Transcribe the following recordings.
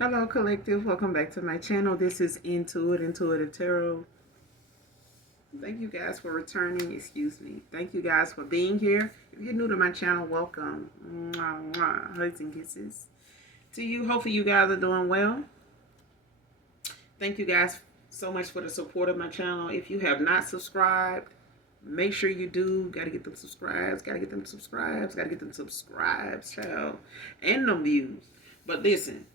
Hello, collective. Welcome back to my channel. This is Intuitive Tarot. Thank you guys for returning. Excuse me. Thank you guys for being here. If you're new to my channel, welcome. Mwah, mwah. Hugs and kisses to you. Hopefully you guys are doing well. Thank you guys so much for the support of my channel. If you have not subscribed, make sure you do. Gotta get them subscribes. Gotta get them subscribes. Gotta get them subscribes, child. And them views. But listen.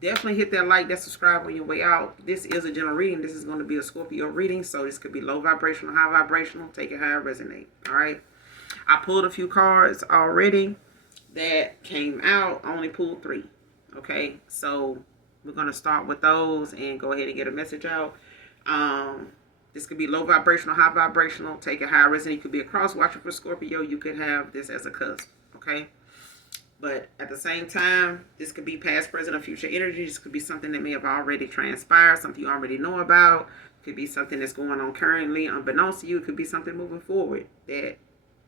Definitely hit that like, that subscribe on your way out. This is a general reading. This is going to be a Scorpio reading. So this could be low vibrational, high vibrational. Take it how it resonate. All right. I pulled a few cards already that came out. I only pulled 3. Okay. So we're going to start with those and go ahead and get a message out. This could be low vibrational, high vibrational. Take it how it resonate. You could be a cross watcher for Scorpio. You could have this as a cusp. Okay. But at the same time, this could be past, present, or future energy. This could be something that may have already transpired, something you already know about. It could be something that's going on currently, unbeknownst to you. It could be something moving forward that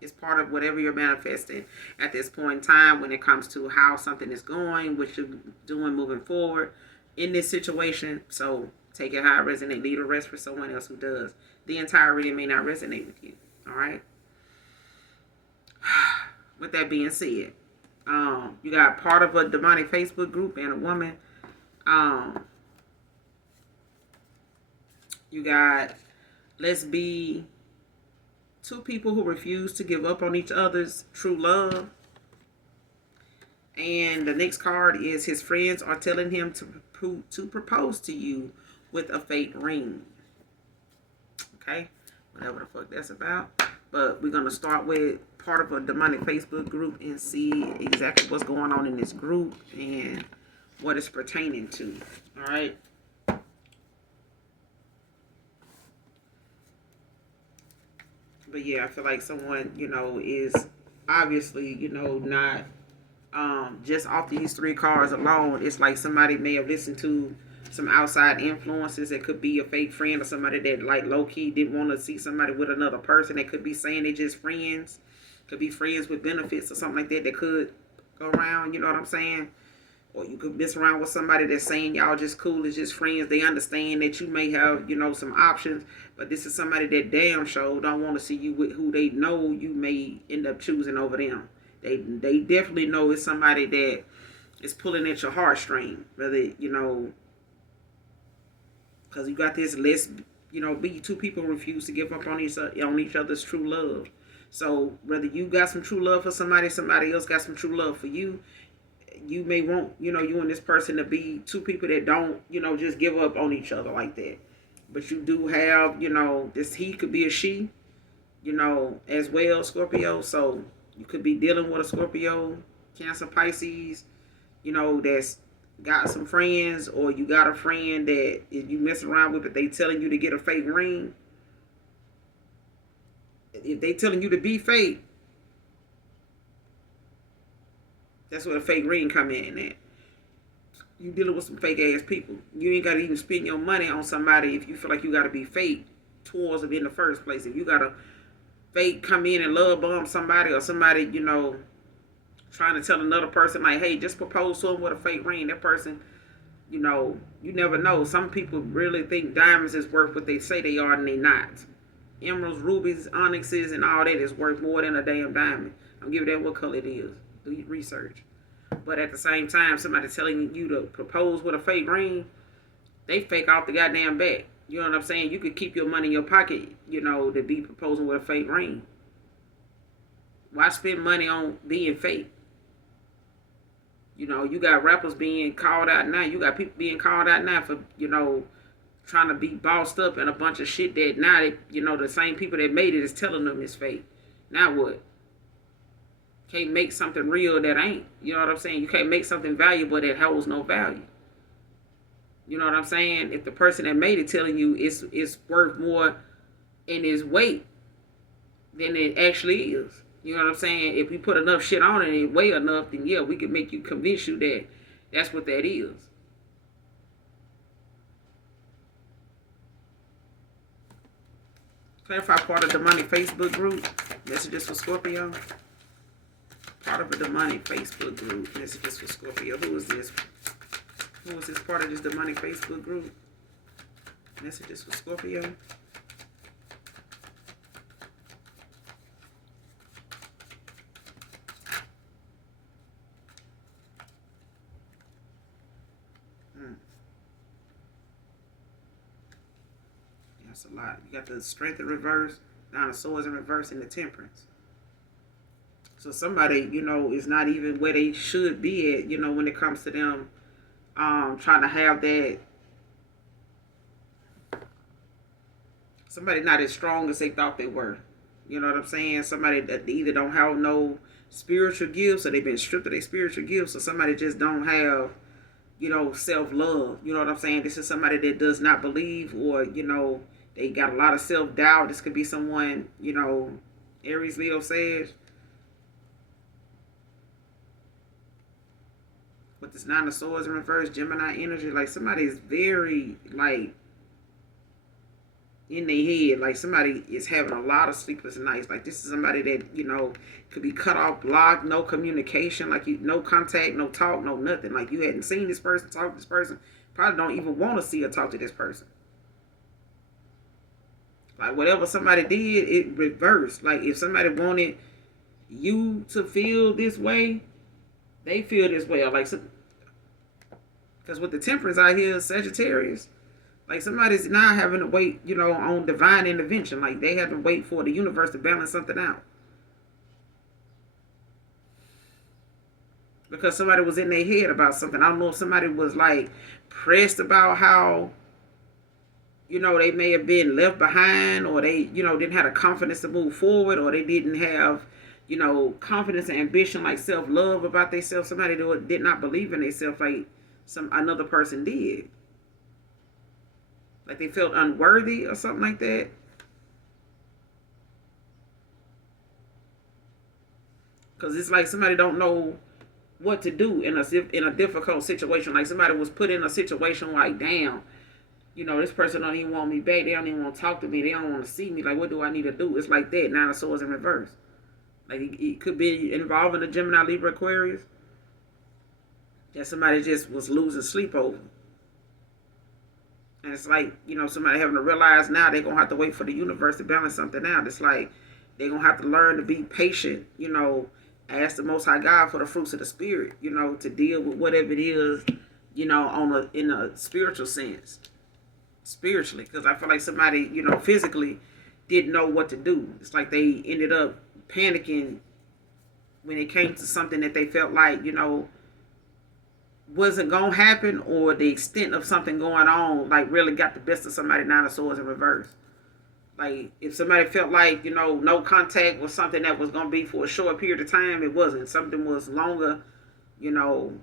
is part of whatever you're manifesting at this point in time when it comes to how something is going, what you're doing moving forward in this situation. So take it how it resonates. Leave the rest for someone else who does. The entire reading may not resonate with you. All right? With that being said, you got part of a demonic Facebook group and a woman. You got let's be 2 people who refuse to give up on each other's true love. And the next card is his friends are telling him to propose to you with a fake ring. Okay, whatever the fuck that's about. But we're going to start with part of a demonic Facebook group and see exactly what's going on in this group and what it's pertaining to. All right. But yeah, I feel like someone, is obviously, not just off these 3 cards alone. It's like somebody may have listened to some outside influences. It could be a fake friend or somebody that like low-key didn't want to see somebody with another person. They could be saying they're just friends. Could be friends with benefits or something like that could go around, you know what I'm saying? Or you could mess around with somebody that's saying y'all just cool, as just friends. They understand that you may have, some options, but this is somebody that damn sure don't want to see you with who they know you may end up choosing over them. They definitely know it's somebody that is pulling at your heartstring, whether, because you got this list, be 2 people refuse to give up on each other's true love. So whether you got some true love for somebody else got some true love for you, you may want, you and this person to be 2 people that don't, just give up on each other like that. But you do have, this he could be a she, as well, Scorpio. So you could be dealing with a Scorpio, Cancer, Pisces, that's got some friends, or you got a friend that you mess around with, but they telling you to get a fake ring. If they telling you to be fake, that's where the fake ring come in at. You dealing with some fake ass people. You ain't got to even spend your money on somebody if you feel like you got to be fake towards them in the first place. If you got to fake come in and love bomb somebody, or somebody, trying to tell another person like, hey, just propose to them with a fake ring. That person, you never know. Some people really think diamonds is worth what they say they are, and they not. Emeralds, rubies, onyxes, and all that is worth more than a damn diamond. I'm giving that what color it is. Do your research. But at the same time, somebody telling you to propose with a fake ring, they fake off the goddamn back. You know what I'm saying? You could keep your money in your pocket, to be proposing with a fake ring. Why spend money on being fake? You got rappers being called out now. You got people being called out now for, trying to be bossed up and a bunch of shit that now, the same people that made it is telling them it's fake. Now what? Can't make something real that ain't. You know what I'm saying? You can't make something valuable that holds no value. You know what I'm saying? If the person that made it telling you it's worth more in its weight than it actually is. You know what I'm saying? If we put enough shit on it and it weigh enough, then yeah, we can make you convince you that that's what that is. Clarify part of the demonic Facebook group. Messages for Scorpio. Part of a demonic Facebook group. Messages for Scorpio. Who is this? Who was this part of this demonic Facebook group? Messages for Scorpio. That's a lot. You got the Strength in reverse, Nine of Swords in reverse, and the Temperance. So somebody, is not even where they should be at, when it comes to them trying to have that. Somebody not as strong as they thought they were. You know what I'm saying? Somebody that either don't have no spiritual gifts, or they've been stripped of their spiritual gifts, or somebody just don't have, self-love. You know what I'm saying? This is somebody that does not believe, or, they got a lot of self-doubt. This could be someone, Aries, Leo, Sag. With this Nine of Swords in reverse, Gemini energy, like somebody is very, like, in their head, like somebody is having a lot of sleepless nights. Like this is somebody that, could be cut off, blocked, no communication, like no contact, no talk, no nothing. Like you hadn't seen this person, talk to this person, probably don't even want to see or talk to this person. Like whatever somebody did, it reversed. Like if somebody wanted you to feel this way, they feel this way. Like, because with the Temperance out here, Sagittarius, like somebody's not having to wait, on divine intervention. Like they have to wait for the universe to balance something out. Because somebody was in their head about something. I don't know if somebody was like pressed about how, they may have been left behind, or they, didn't have the confidence to move forward, or they didn't have, confidence and ambition, like self-love about themselves. Somebody that did not believe in themselves like another person did. Like they felt unworthy or something like that. Because it's like somebody don't know what to do in a difficult situation. Like somebody was put in a situation like, damn, this person don't even want me back. They don't even want to talk to me. They don't want to see me. Like, what do I need to do? It's like that. Nine of Swords in reverse. Like it could be involving a Gemini, Libra, Aquarius. That somebody just was losing sleep over. And it's like, somebody having to realize now they're going to have to wait for the universe to balance something out. It's like they're going to have to learn to be patient, ask the Most High God for the fruits of the Spirit, to deal with whatever it is, in a spiritual sense. Spiritually. Because I feel like somebody, physically didn't know what to do. It's like they ended up panicking when it came to something that they felt like, wasn't gonna happen, or the extent of something going on like really got the best of somebody. Nine of Swords in reverse. Like if somebody felt like no contact was something that was gonna be for a short period of time, it wasn't. Something was longer, than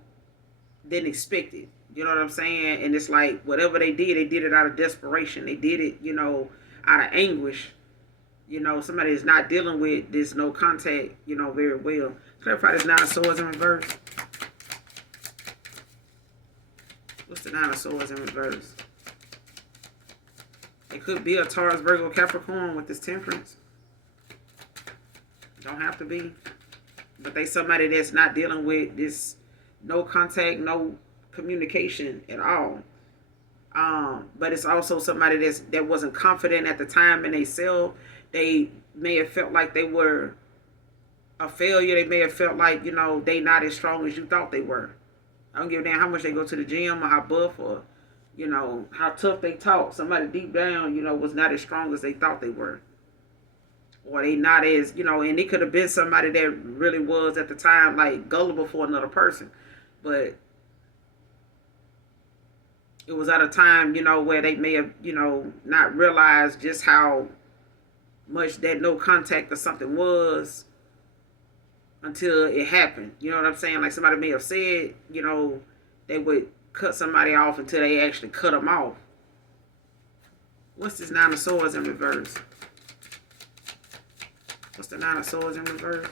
expected. You know what I'm saying? And it's like whatever they did it out of desperation. They did it, out of anguish. Somebody is not dealing with this no contact, very well. Clarify this Nine of Swords in reverse. What's the Nine of Swords in reverse? It could be a Taurus, Virgo, Capricorn with this Temperance. Don't have to be. But they somebody that's not dealing with this no contact, no communication at all. But it's also somebody that wasn't confident at the time in themselves. They may have felt like they were a failure. They may have felt like, they not as strong as you thought they were. I don't give a damn how much they go to the gym or how buff or, how tough they talk. Somebody deep down, was not as strong as they thought they were. Or they not as, and it could have been somebody that really was at the time like gullible for another person. But it was at a time, where they may have, not realized just how much that no contact or something was until it happened. You know what I'm saying? Like somebody may have said, they would cut somebody off until they actually cut them off. What's this Nine of Swords in reverse? What's the Nine of Swords in reverse?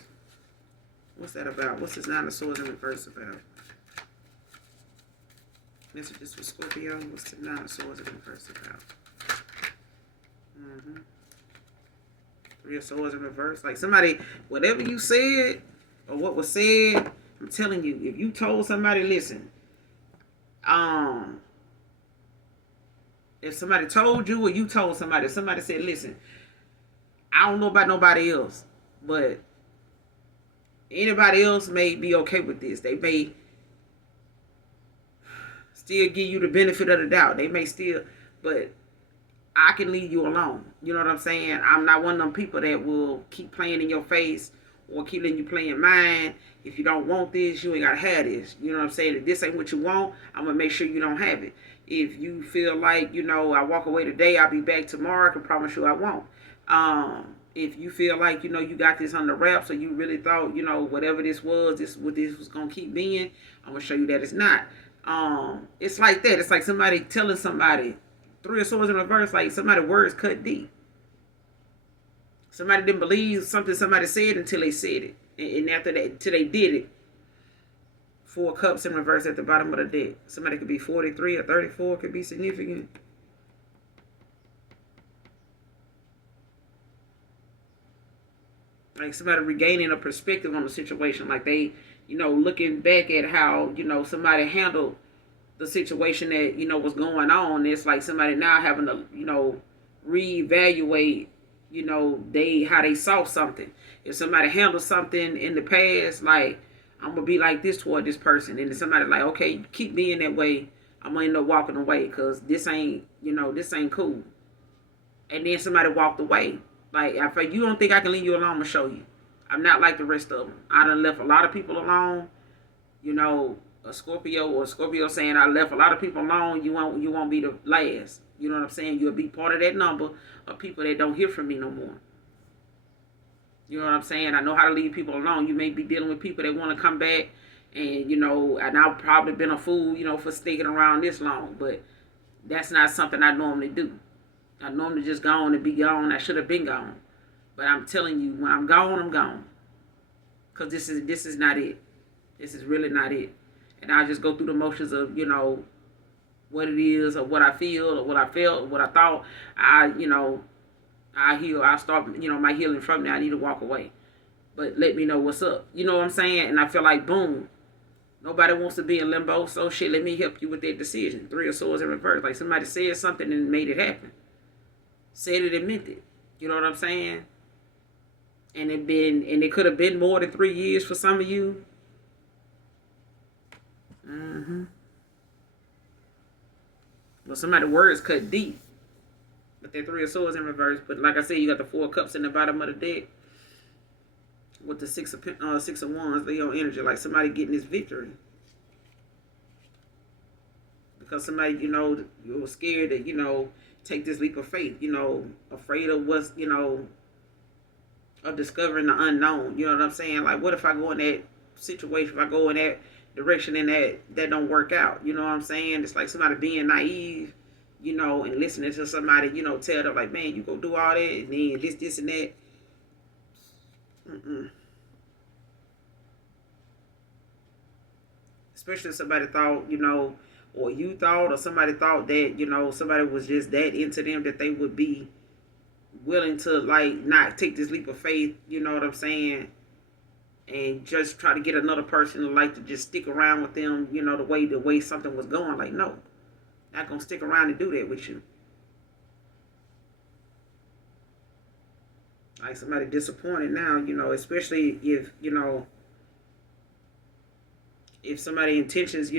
What's that about? What's this Nine of Swords in reverse about? Messages for Scorpio. What's the Nine of Swords in reverse about? Three of Swords in reverse. Like somebody, whatever you said or what was said, I'm telling you, if you told somebody, listen, Um, if somebody told you or you told somebody, if somebody said, listen, I don't know about nobody else, but anybody else may be okay with this. They may still give you the benefit of the doubt. They may still, but I can leave you alone. You know what I'm saying? I'm not one of them people that will keep playing in your face or keep letting you play in mine. If you don't want this, you ain't got to have this. You know what I'm saying? If this ain't what you want, I'm going to make sure you don't have it. If you feel like, I walk away today, I'll be back tomorrow, I can promise you I won't. If you feel like, you got this under wraps or you really thought, whatever this was, what this was going to keep being, I'm going to show you that it's not. It's like that. It's like somebody telling somebody, Three of Swords in reverse, like somebody's words cut deep. Somebody didn't believe something somebody said until they said it. And after that, until they did it. 4 cups in reverse at the bottom of the deck. Somebody could be 43 or 34, could be significant. Like somebody regaining a perspective on the situation. Like they, looking back at how, somebody handled the situation that, was going on. It's like somebody now having to, reevaluate, how they saw something. If somebody handled something in the past, like, I'm going to be like this toward this person. And then somebody like, okay, keep being that way. I'm going to end up walking away because this ain't cool. And then somebody walked away. Like, if you don't think I can leave you alone, I'm going to show you. I'm not like the rest of them. I done left a lot of people alone. A Scorpio saying I left a lot of people alone. You won't be the last. You know what I'm saying? You'll be part of that number of people that don't hear from me no more. You know what I'm saying? I know how to leave people alone. You may be dealing with people that want to come back and, and I've probably been a fool, for sticking around this long. But that's not something I normally do. I normally just gone and be gone. I should have been gone. But I'm telling you, when I'm gone, I'm gone. Because this is not it. This is really not it. And I just go through the motions of, what it is or what I feel or what I felt or what I thought. I heal. I start, my healing from there. I need to walk away. But let me know what's up. You know what I'm saying? And I feel like, boom. Nobody wants to be in limbo. So shit, let me help you with that decision. 3 of Swords in reverse. Like somebody said something and made it happen. Said it and meant it. You know what I'm saying? And it could have been more than 3 years for some of you. Well, somebody's words cut deep. But that 3 of Swords in reverse. But like I said, you got the 4 cups in the bottom of the deck. With the 6 of Wands, Leo energy. Like somebody getting this victory. Because somebody, you were scared to, take this leap of faith. Afraid of what's, of discovering the unknown. You know what I'm saying? Like, what if I go in that situation, if I go in that direction and that don't work out? You know what I'm saying? It's like somebody being naive, and listening to somebody, tell them like, man, you go do all that and then this and that. Especially if somebody thought, or you thought, or somebody thought that, somebody was just that into them that they would be willing to like not take this leap of faith, you know what I'm saying? And just try to get another person to like to just stick around with them, the way something was going. Like, no, not gonna stick around and do that with you. Like somebody disappointed now, especially if somebody's intentions,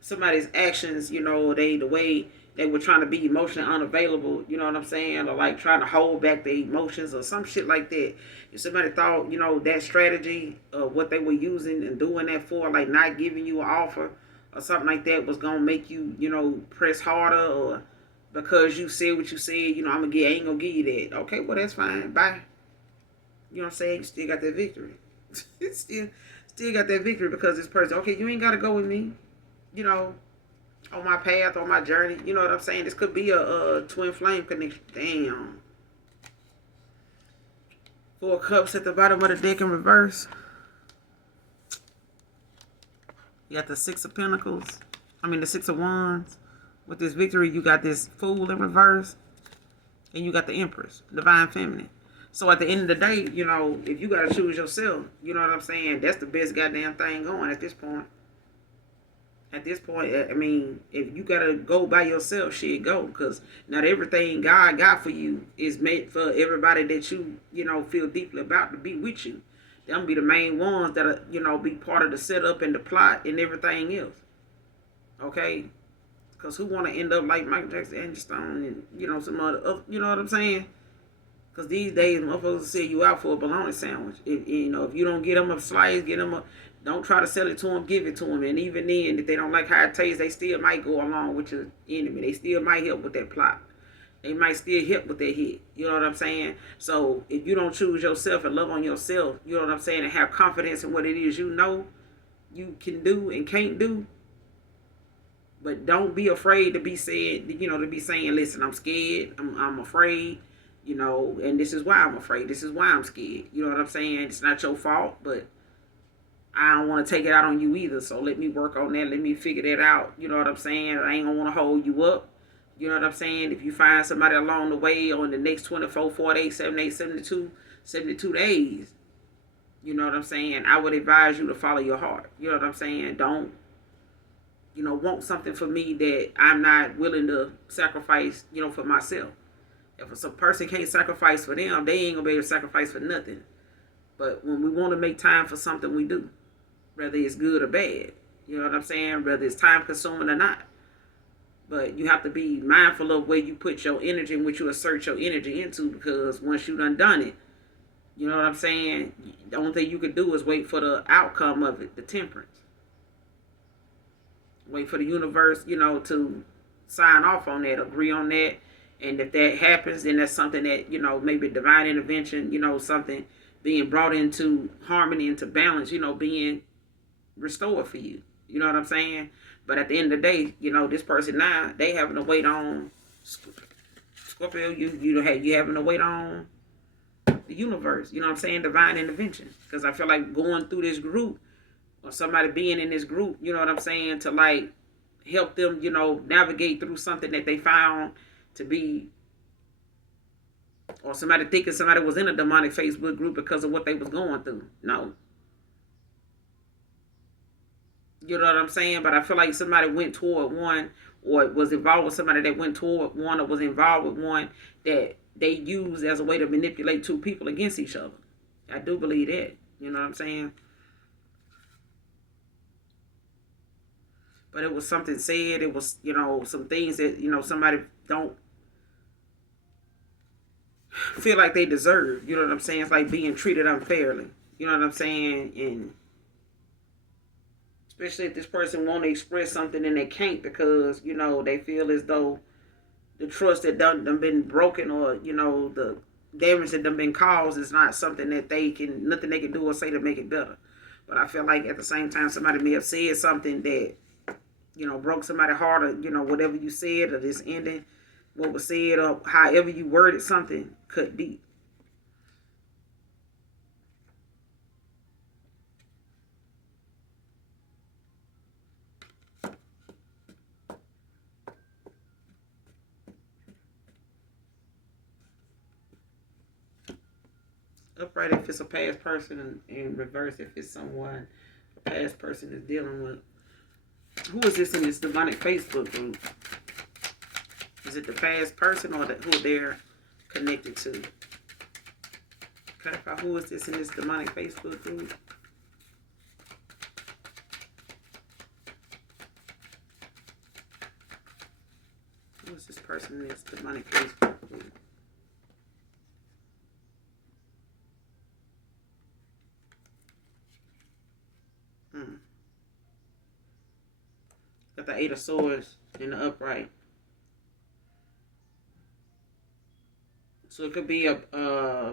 somebody's actions, the way they were trying to be emotionally unavailable, you know what I'm saying? Or like trying to hold back their emotions or some shit like that. If somebody thought, that strategy of what they were using and doing that for, like not giving you an offer or something like that was going to make you, press harder, or because you said what you said, I ain't going to give you that. Okay, well, that's fine. Bye. You know what I'm saying? You still got that victory. still got that victory because this person, okay, you ain't got to go with me, on my path, on my journey. You know what I'm saying? This could be a twin flame connection. Damn. 4 cups at the bottom of the deck in reverse. You got the 6 of Pentacles. The 6 of Wands. With this victory, you got this Fool in reverse. And you got the Empress, Divine Feminine. So at the end of the day, if you got to choose yourself, you know what I'm saying? That's the best goddamn thing going at this point. At this point, I mean, if you gotta go by yourself, shit, go. Because not everything God got for you is meant for everybody that you know, feel deeply about to be with you. Them be the main ones that are, you know, be part of the setup and the plot and everything else. Okay? Because who want to end up like Michael Jackson, Angie Stone, and, you know, some other, you know what I'm saying? Because these days, motherfuckers will sell you out for a bologna sandwich. You know, if you don't get them a slice, get them a. Don't try to sell it to them, give it to them. And even then, if they don't like how it tastes, they still might go along with your enemy. They still might help with that plot. They might still help with that hit. You know what I'm saying? So if you don't choose yourself and love on yourself, you know what I'm saying, and have confidence in what it is you know you can do and can't do, but don't be afraid to be said, you know, to be saying, listen, I'm scared, I'm afraid, you know, and this is why I'm afraid. This is why I'm scared. You know what I'm saying? It's not your fault, but I don't want to take it out on you either. So let me work on that. Let me figure that out. You know what I'm saying? I ain't going to want to hold you up. You know what I'm saying? If you find somebody along the way or in the next 24, 48, 78, 72 days, you know what I'm saying? I would advise you to follow your heart. You know what I'm saying? Don't, you know, want something for me that I'm not willing to sacrifice, you know, for myself. If a person can't sacrifice for them, they ain't gonna be able to sacrifice for nothing. But when we want to make time for something, we do, whether it's good or bad. You know what I'm saying? Whether it's time consuming or not. But you have to be mindful of where you put your energy and what you assert your energy into, because once you done it, you know what I'm saying? The only thing you can do is wait for the outcome of it, the temperance. Wait for the universe, you know, to sign off on that, agree on that. And if that happens, then that's something that, you know, maybe divine intervention, you know, something being brought into harmony, into balance, you know, being restored for you. You know what I'm saying? But at the end of the day, you know, this person now, they having to wait on Scorpio, you having to wait on the universe, you know what I'm saying? Divine intervention. Because I feel like going through this group, or somebody being in this group, you know what I'm saying, to like help them, you know, navigate through something that they found to be, or somebody thinking somebody was in a demonic Facebook group because of what they was going through. No. You know what I'm saying? But I feel like somebody went toward one, or was involved with somebody that went toward one, or was involved with one that they used as a way to manipulate two people against each other. I do believe that. You know what I'm saying? But it was something said. It was, you know, some things that, you know, somebody don't feel like they deserve. You know what I'm saying? It's like being treated unfairly. You know what I'm saying? And especially if this person want to express something and they can't because, you know, they feel as though the trust that done been broken, or, you know, the damage that done been caused is not something that nothing they can do or say to make it better. But I feel like at the same time, somebody may have said something that, you know, broke somebody's heart, or, you know, whatever you said, or this ending, what was said, or however you worded something, cut deep. Upright if it's a past person, and reverse if it's someone a past person is dealing with. Who is this in this demonic Facebook group? Is it the past person, or who they're connected to? Clarify who is this in this demonic Facebook group? Who is this person in this demonic Facebook group? Got the Eight of Swords in the upright. So it could be a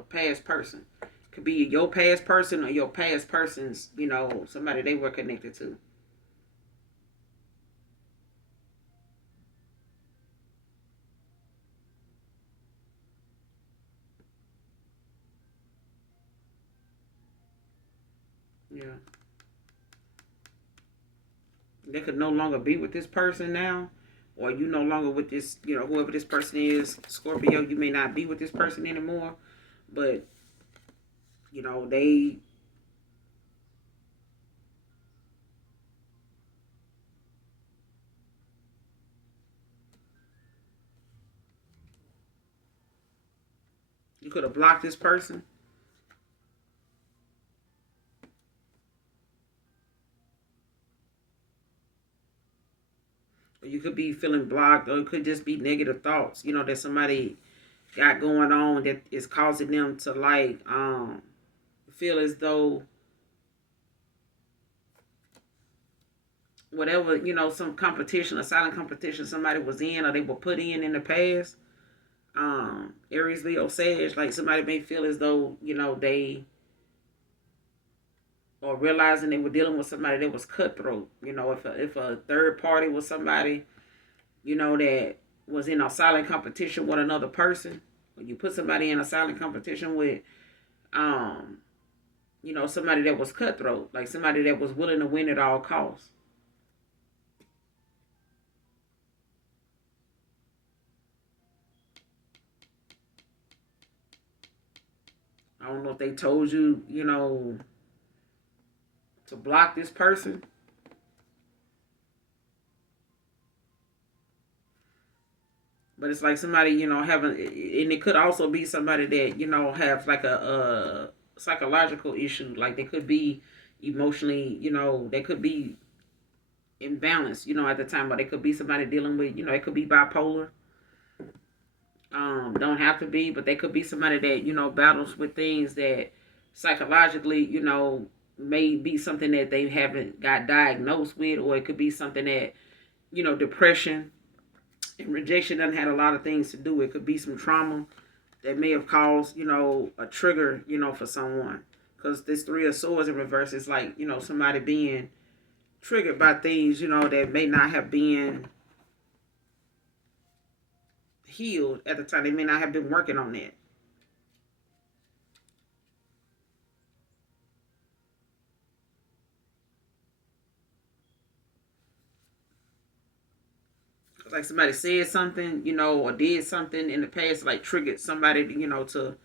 past person. It could be your past person, or your past person's, you know, somebody they were connected to. Yeah. They could no longer be with this person now, or you no longer with this, you know, whoever this person is, Scorpio, you may not be with this person anymore, but, you know, they, You could have blocked this person. Or you could be feeling blocked, or it could just be negative thoughts, that somebody got going on that is causing them to like feel as though whatever, some competition, a silent competition somebody was in or they were put in the past. Aries, Leo, Sag, like somebody may feel as though, they or realizing they were dealing with somebody that was cutthroat. If a third party was somebody, that was in a silent competition with another person, when you put somebody in a silent competition with, somebody that was cutthroat, like somebody that was willing to win at all costs. I don't know if they told you, to block this person. But it's like somebody, having, and it could also be somebody that, have like a psychological issue. Like they could be emotionally, they could be imbalanced, at the time, but they could be somebody dealing with, it could be bipolar. Don't have to be, but they could be somebody that, battles with things that psychologically, may be something that they haven't got diagnosed with, or it could be something that, depression and rejection doesn't have a lot of things to do. It could be some trauma that may have caused, a trigger, for someone. Because this Three of Swords in reverse is like, somebody being triggered by things, that may not have been healed at the time. They may not have been working on that. Like somebody said something, or did something in the past, like triggered somebody, to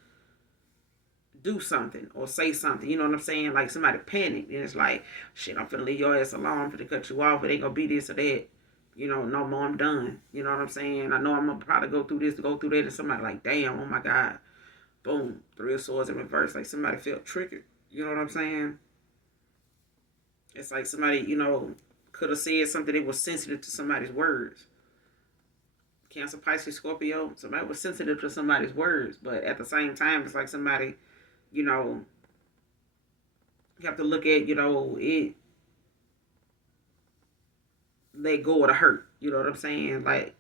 do something or say something. You know what I'm saying? Like somebody panicked and it's like, shit, I'm finna leave your ass alone. I'm finna cut you off. It ain't gonna be this or that. No more, I'm done. You know what I'm saying? I know I'm gonna probably go through this, go through that, and somebody like, damn, oh my God. Boom, Three of Swords in reverse. Like somebody felt triggered. You know what I'm saying? It's like somebody, could have said something that was sensitive to somebody's words. Cancer, Pisces, Scorpio. Somebody was sensitive to somebody's words, but at the same time, it's like somebody, you know, you have to look at, it let go of the hurt. You know what I'm saying? Like,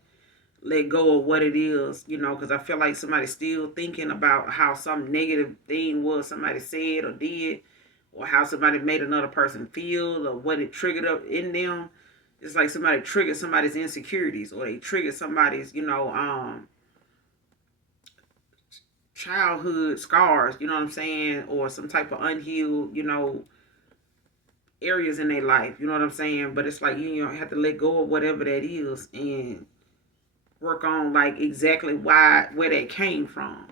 let go of what it is, because I feel like somebody's still thinking about how some negative thing was somebody said or did, or how somebody made another person feel, or what it triggered up in them. It's like somebody triggered somebody's insecurities, or they triggered somebody's, childhood scars, you know what I'm saying, or some type of unhealed, areas in their life, you know what I'm saying. But it's like you have to let go of whatever that is and work on like exactly where that came from.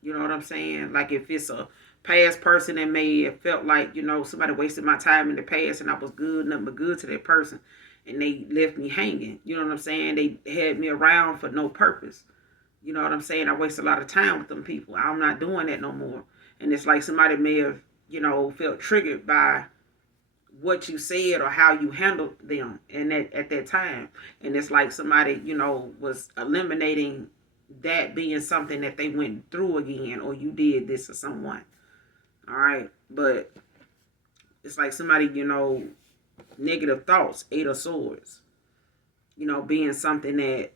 You know what I'm saying? Like if it's a past person that may have felt like, somebody wasted my time in the past and I was good, nothing but good to that person, and they left me hanging. You know what I'm saying? They had me around for no purpose. You know what I'm saying? I waste a lot of time with them people. I'm not doing that no more. And it's like somebody may have, felt triggered by what you said or how you handled them and at that time. And it's like somebody, was eliminating that being something that they went through again, or you did this to someone. All right. But it's like somebody, negative thoughts, Eight of Swords, being something that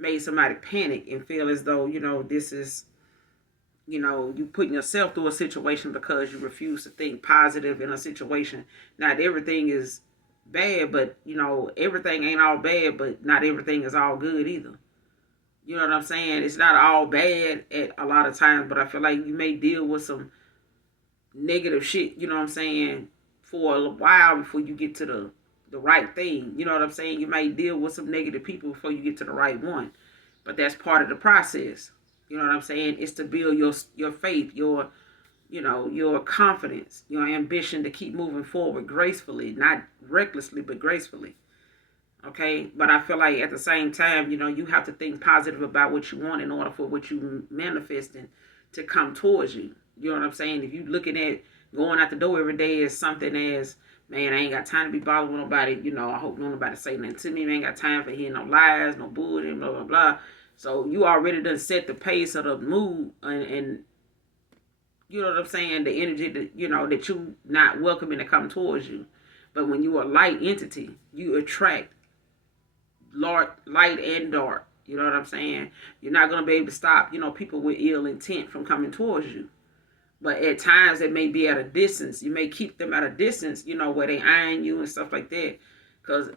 made somebody panic and feel as though, this is, you putting yourself through a situation because you refuse to think positive in a situation. Not everything is bad, but, everything ain't all bad, but not everything is all good either. You know what I'm saying? It's not all bad at a lot of times, but I feel like you may deal with some negative shit, you know what I'm saying, for a while before you get to the right thing. You know what I'm saying? You might deal with some negative people before you get to the right one. But that's part of the process. You know what I'm saying? It's to build your faith, your confidence, your ambition to keep moving forward gracefully, not recklessly, but gracefully. Okay, but I feel like at the same time, you have to think positive about what you want in order for what you manifesting to come towards you. You know what I'm saying? If you looking at going out the door every day as something as, man, I ain't got time to be bothered with nobody. I hope nobody say nothing to me. I ain't got time for hearing no lies, no bullshit, blah blah blah. So you already done set the pace of the mood, and you know what I'm saying, the energy that that you not welcoming to come towards you. But when you are a light entity, you attract light and dark. You know what I'm saying? You're not going to be able to stop, people with ill intent from coming towards you. But at times it may be at a distance. You may keep them at a distance, where they eyeing you and stuff like that. Because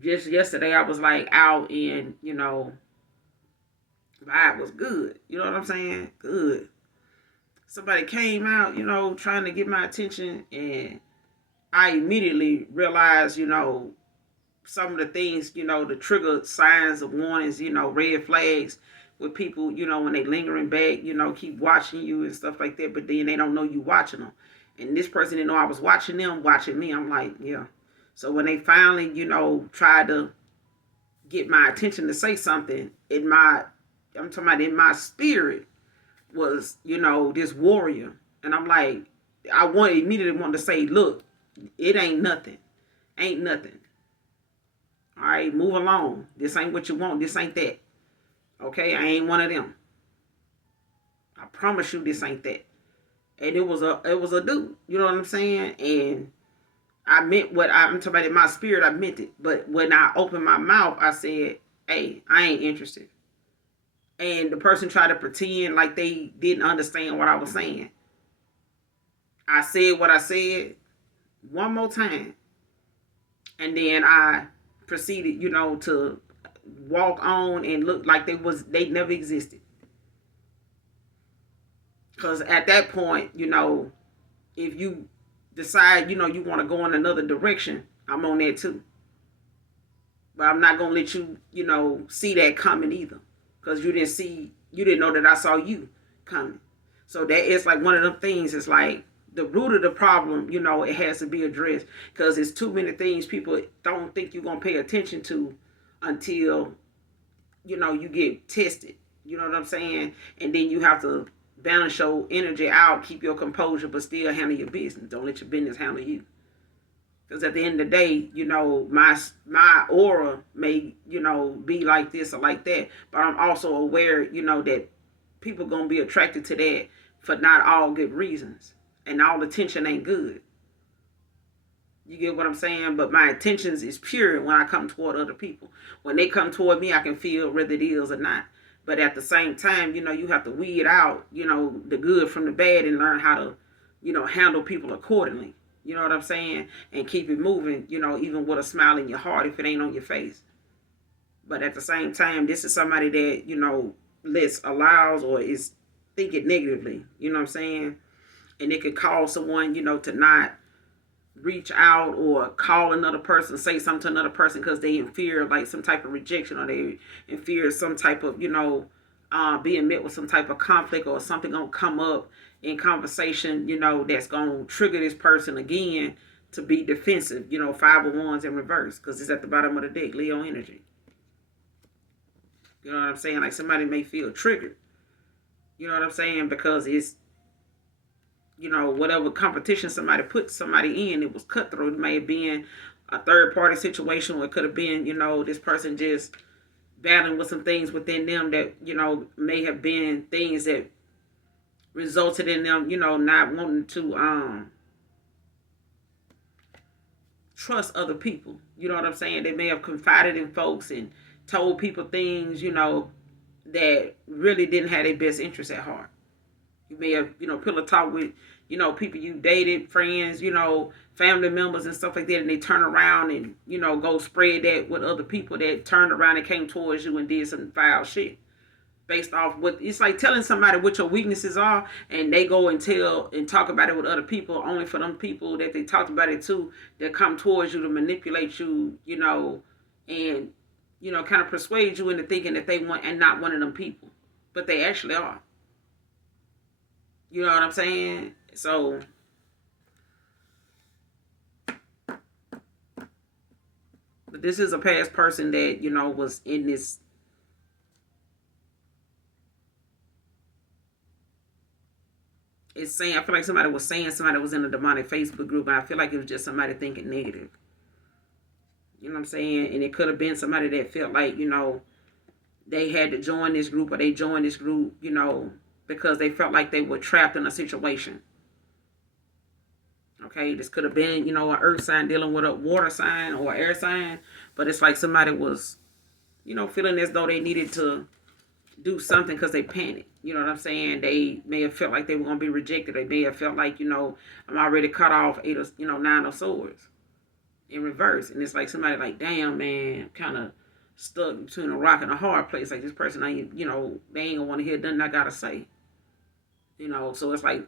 just yesterday I was like out and, vibe was good. You know what I'm saying? Good. Somebody came out, trying to get my attention, and I immediately realized, some of the things, the trigger signs of warnings, red flags with people, when they lingering back, keep watching you and stuff like that, but then they don't know you watching them. And this person didn't know I was watching them, watching me. I'm like, yeah. So when they finally, tried to get my attention to say something, I'm talking about in my spirit was, this warrior. And I'm like, immediately wanted to say, look, it ain't nothing. Ain't nothing. All right, move along. This ain't what you want. This ain't that. Okay, I ain't one of them. I promise you, this ain't that. And it was a dude. You know what I'm saying? And I meant what I'm talking about in my spirit. I meant it. But when I opened my mouth, I said, "Hey, I ain't interested." And the person tried to pretend like they didn't understand what I was saying. I said what I said one more time, and then I proceeded, to walk on and look like they never existed. Because at that point, if you decide, you want to go in another direction, I'm on that too. But I'm not gonna let you, see that coming either. Because you didn't know that I saw you coming. So that is like one of them things. It's like the root of the problem, it has to be addressed. Because it's too many things people don't think you're gonna pay attention to until, you get tested. You know what I'm saying? And then you have to balance your energy out, keep your composure, but still handle your business. Don't let your business handle you. Because at the end of the day, my aura may, be like this or like that, but I'm also aware, that people gonna be attracted to that for not all good reasons, and all attention ain't good. You get what I'm saying? But my intentions is pure when I come toward other people. When they come toward me, I can feel whether it is or not. But at the same time, you have to weed out, the good from the bad and learn how to, handle people accordingly. You know what I'm saying? And keep it moving, even with a smile in your heart if it ain't on your face. But at the same time, this is somebody that, allows or is thinking negatively. You know what I'm saying? And it could cause someone, to not reach out or call another person, say something to another person because they in fear of like some type of rejection, or they in fear of some type of, being met with some type of conflict, or something gonna come up in conversation, that's gonna trigger this person again to be defensive, 501s in reverse, because it's at the bottom of the deck, Leo energy. You know what I'm saying? Like somebody may feel triggered. You know what I'm saying? Because it's, whatever competition somebody put somebody in, it was cutthroat. It may have been a third party situation, or it could have been, this person just battling with some things within them that, may have been things that resulted in them, not wanting to trust other people. You know what I'm saying? They may have confided in folks and told people things, that really didn't have their best interest at heart. You may have, pillow talk with, people you dated, friends, family members and stuff like that, and they turn around and, go spread that with other people that turned around and came towards you and did some foul shit. Based off what it's like telling somebody what your weaknesses are, and they go and tell and talk about it with other people, only for them people that they talked about it to that come towards you to manipulate you, and kind of persuade you into thinking that they want and not one of them people, but they actually are. You know what I'm saying? So But this is a past person that, you know, was in this. It's saying, I feel like somebody was saying somebody was in a demonic Facebook group, and I feel like it was just somebody thinking negative. You know what I'm saying? And it could have been somebody that felt like, you know, they had to join this group, or they joined this group, you know, because they felt like they were trapped in a situation. Okay, this could have been, you know, an earth sign dealing with a water sign or air sign, but it's like somebody was, you know, feeling as though they needed to do something because they panicked. You know what I'm saying? They may have felt like they were going to be rejected. They may have felt like, you know, I'm already cut off nine of swords in reverse. And it's like somebody like, damn, man, kind of stuck between a rock and a hard place. Like, this person ain't, you know, they ain't going to want to hear nothing I got to say. You know, so it's like,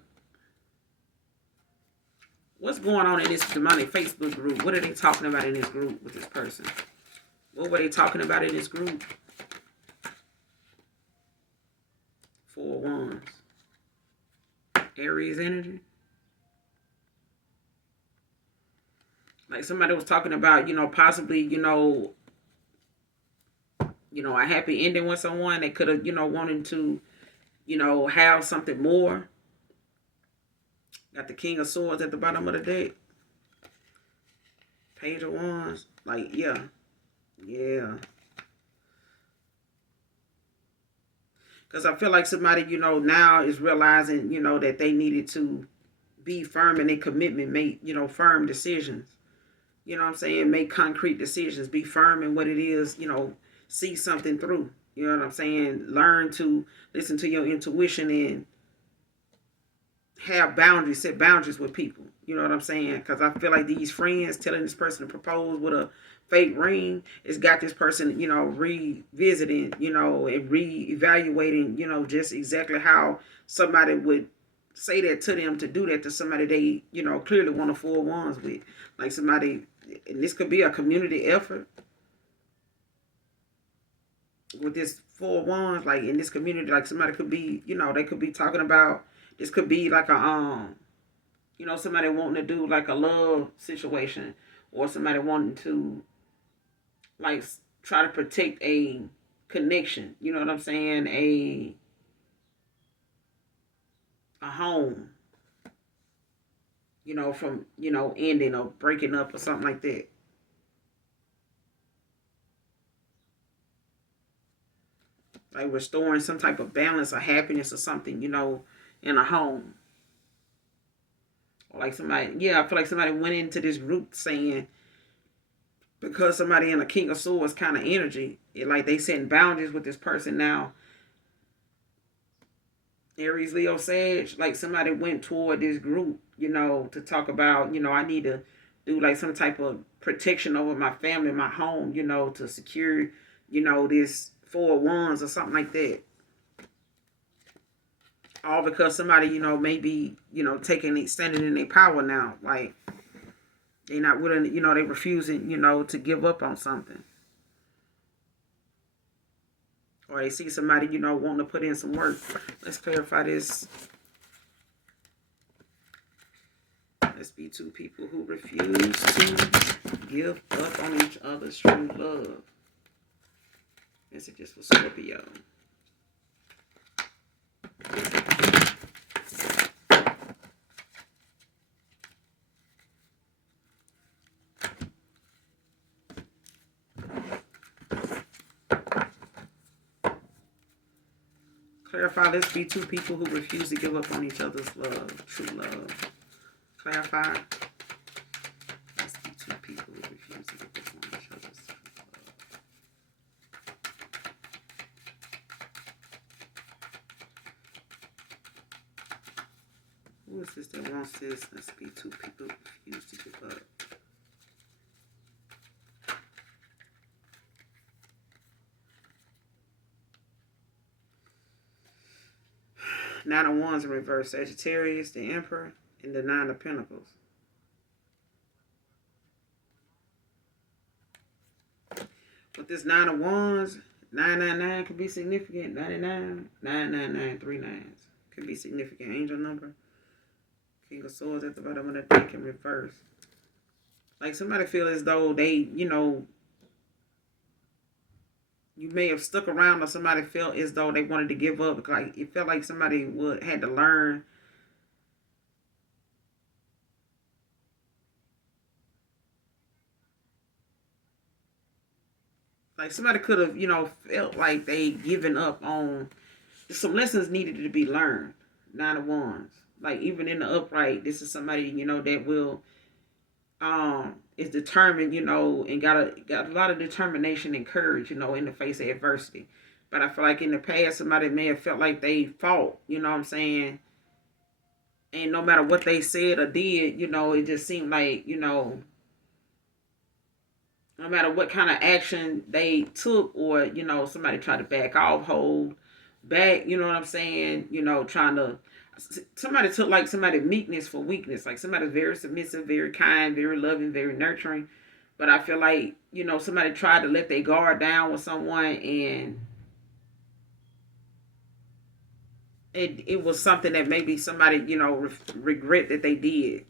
what's going on in this demonic Facebook group? What are they talking about in this group with this person? What were they talking about in this group? 4 of Wands. Aries energy. Like somebody was talking about, you know, possibly, you know, a happy ending with someone. They could have, you know, wanted to, you know, have something more. Got the King of Swords at the bottom of the deck. Page of Wands. Like, yeah. Yeah. Because I feel like somebody, you know, now is realizing, you know, that they needed to be firm in their commitment, make, you know, firm decisions. You know what I'm saying? Make concrete decisions. Be firm in what it is, you know, see something through. You know what I'm saying? Learn to listen to your intuition and have boundaries, set boundaries with people. You know what I'm saying? Because I feel like these friends telling this person to propose with a fake ring, it's got this person, you know, revisiting, you know, and reevaluating, you know, just exactly how somebody would say that to them, to do that to somebody they, you know, clearly want to 4 Wands with. Like somebody, and this could be a community effort with this 4 Wands, like in this community, like somebody could be, you know, they could be talking about, this could be like a, you know, somebody wanting to do like a love situation, or somebody wanting to like try to protect a connection. You know what I'm saying? A home, you know, from, you know, ending or breaking up or something like that. Like restoring some type of balance or happiness or something, you know, in a home. Or like somebody, yeah, I feel like somebody went into this group saying, because somebody in a King of Swords kind of energy, like they setting boundaries with this person now. Aries, Leo, Sag, like somebody went toward this group, you know, to talk about, you know, I need to do like some type of protection over my family, my home, you know, to secure, you know, this 4 Wands or something like that. All because somebody, you know, maybe, you know, standing in their power now. Like they not willing, you know, they refusing, you know, to give up on something. Or they see somebody, you know, wanting to put in some work. Let's clarify this. Let's be 2 people who refuse to give up on each other's true love. Messages for Scorpio. Clarify, let's be 2 people who refuse to give up on each other's love, true love. Clarify. Let's be 2 people who refuse to give up on each other's true love. Who is this that wants this? Let's be 2 people who refuse to give up. Nine of Wands in reverse. Sagittarius, the Emperor, and the 9 of Pentacles. With this 9 of Wands, 999 could be significant. 99, 999, 3 nines. Could be significant. Angel number. King of Swords at the bottom of the deck in reverse. Like somebody feel as though they, you know, You may have stuck around, or somebody felt as though they wanted to give up. Like it felt like somebody would had to learn. Like somebody could have, felt like they given up on some lessons needed to be learned. Nine of Wands. Like even in the upright, this is somebody, that will is determined, and got a lot of determination and courage, in the face of adversity. But I feel like in the past somebody may have felt like they fought, you know what I'm saying? And no matter what they said or did, it just seemed like, no matter what kind of action they took, or somebody tried to back off, hold back, you know what I'm saying, trying to, somebody took like somebody meekness for weakness, like somebody very submissive, very kind, very loving, very nurturing. But I feel like, somebody tried to let their guard down with someone, and it was something that maybe somebody, regret that they did.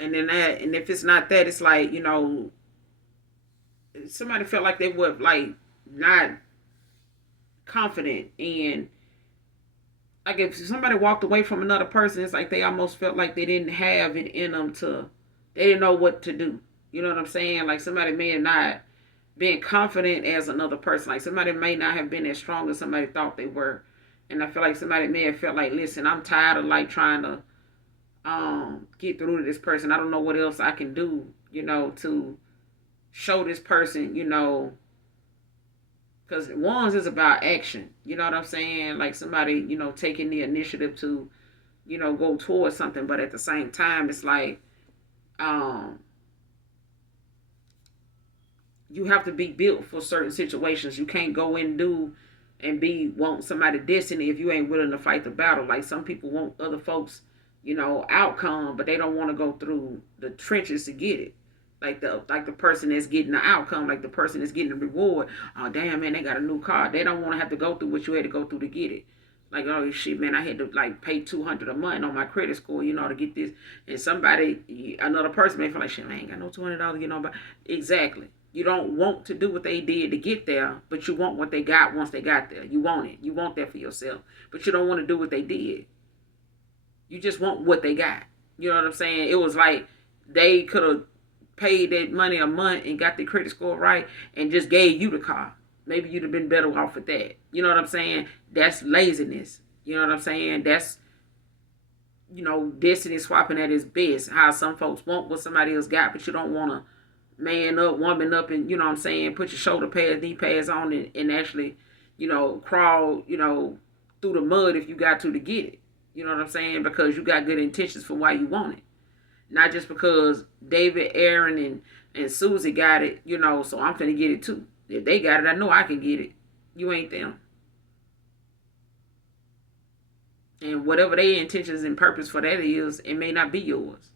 And then that, and if it's not that, it's like, somebody felt like they were like not confident, and like if somebody walked away from another person, it's like they almost felt like they didn't have it in them to, they didn't know what to do. You know what I'm saying? Like somebody may have not been confident as another person. Like somebody may not have been as strong as somebody thought they were. And I feel like somebody may have felt like, listen, I'm tired of like trying to get through to this person. I don't know what else I can do, to show this person, because wands is about action. You know what I'm saying? Like somebody, taking the initiative to, go towards something. But at the same time, it's like, um, you have to be built for certain situations. You can't go and do and want somebody destiny if you ain't willing to fight the battle. Like some people want other folks, outcome, but they don't want to go through the trenches to get it. Like the person that's getting the outcome, like the person that's getting the reward. Oh damn, man, they got a new car. They don't want to have to go through what you had to go through to get it. Like, oh shit, man, I had to like pay $200 a month on my credit score, to get this. And another person may feel like, shit, man, I ain't got no $200 to get on. But exactly, you don't want to do what they did to get there, but you want what they got once they got there. You want it. You want that for yourself, but you don't want to do what they did. You just want what they got. You know what I'm saying? It was like they could have paid that money a month and got the credit score right and just gave you the car. Maybe you'd have been better off with that. You know what I'm saying? That's laziness. You know what I'm saying? That's, destiny swapping at its best. How some folks want what somebody else got, but you don't want to man up, woman up, and, you know what I'm saying, put your shoulder pads, knee pads on, and actually, crawl, through the mud if you got to get it. You know what I'm saying? Because you got good intentions for why you want it. Not just because David, Aaron, and Susie got it, so I'm finna get it too. If they got it, I know I can get it. You ain't them. And whatever their intentions and purpose for that is, it may not be yours.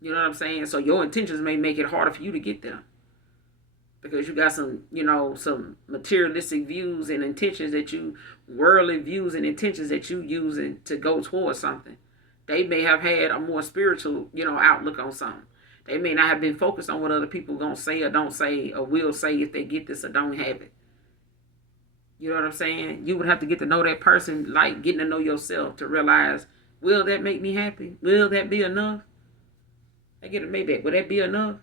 You know what I'm saying? So your intentions may make it harder for you to get there. Because you got some, some materialistic views and intentions that you, worldly views and intentions that you using to go towards something. They may have had a more spiritual, outlook on something. They may not have been focused on what other people gonna say or don't say or will say if they get this or don't have it. You know what I'm saying? You would have to get to know that person, like getting to know yourself to realize, will that make me happy? Will that be enough? I get a Maybach. Will that be enough?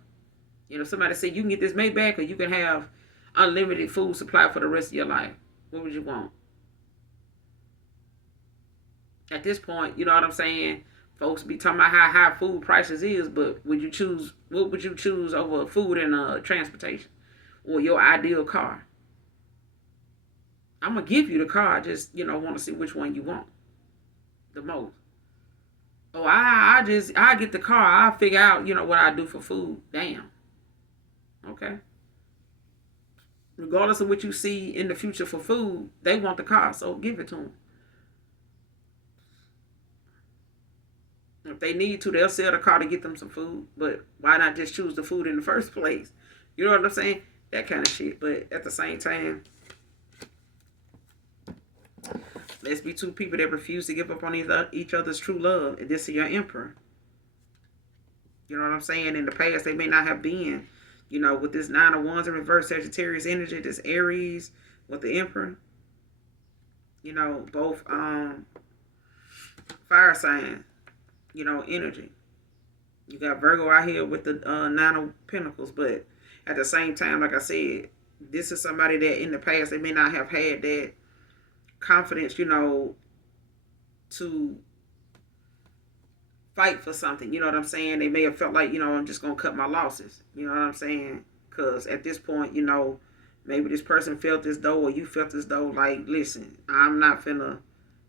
Somebody say you can get this Maybach or you can have unlimited food supply for the rest of your life. What would you want? At this point, you know what I'm saying? Folks be talking about how high food prices is, but what would you choose over food and transportation? Or your ideal car? I'm going to give you the car. I just, want to see which one you want the most. Oh, I get the car. I'll figure out, what I do for food. Damn. Okay. Regardless of what you see in the future for food, they want the car, so give it to them. If they need to, they'll sell the car to get them some food. But why not just choose the food in the first place? You know what I'm saying? that kind of shit. But at the same time, let's be two people that refuse to give up on each other's true love. And this is your emperor. You know what I'm saying? In the past, they may not have been. You know, with this Nine of Wands in reverse Sagittarius energy, this Aries with the emperor. You know, both fire sign. You know, energy. You got Virgo out here with the Nine of Pentacles, but at the same time, like I said, this is somebody that in the past they may not have had that confidence, you know, to fight for something. You know what I'm saying? They may have felt like, you know, I'm just gonna cut my losses. You know what I'm saying? Because at this point, you know, maybe this person felt as though, or you felt as though, like, listen, I'm not finna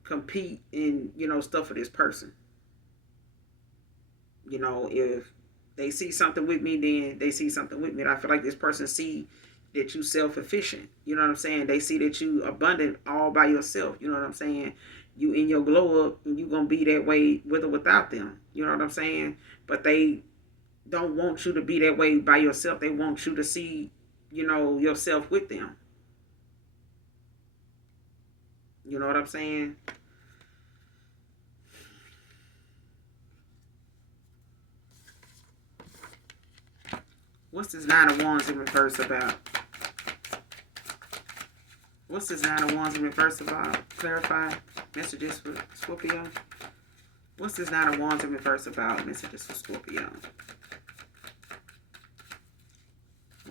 compete in, you know, stuff for this person. You know, if they see something with me, then they see something with me. And I feel like this person see that you self-efficient. You know what I'm saying? They see that you abundant all by yourself. You know what I'm saying? You in your glow up, and you gonna be that way with or without them. You know what I'm saying? But they don't want you to be that way by yourself. They want you to see, you know, yourself with them. You know what I'm saying? What's this Nine of Wands in reverse about? What's this Nine of Wands in reverse about? Clarify messages for Scorpio. What's this Nine of Wands in reverse about? Messages for Scorpio.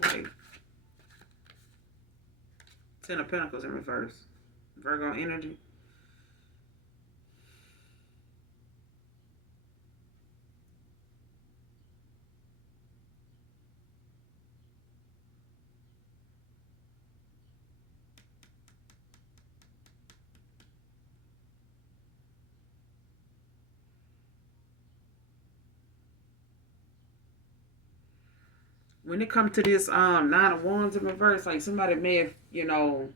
Wait. Ten of Pentacles in reverse. Virgo energy. When it comes to this Nine of Wands in reverse, like somebody may have, you know,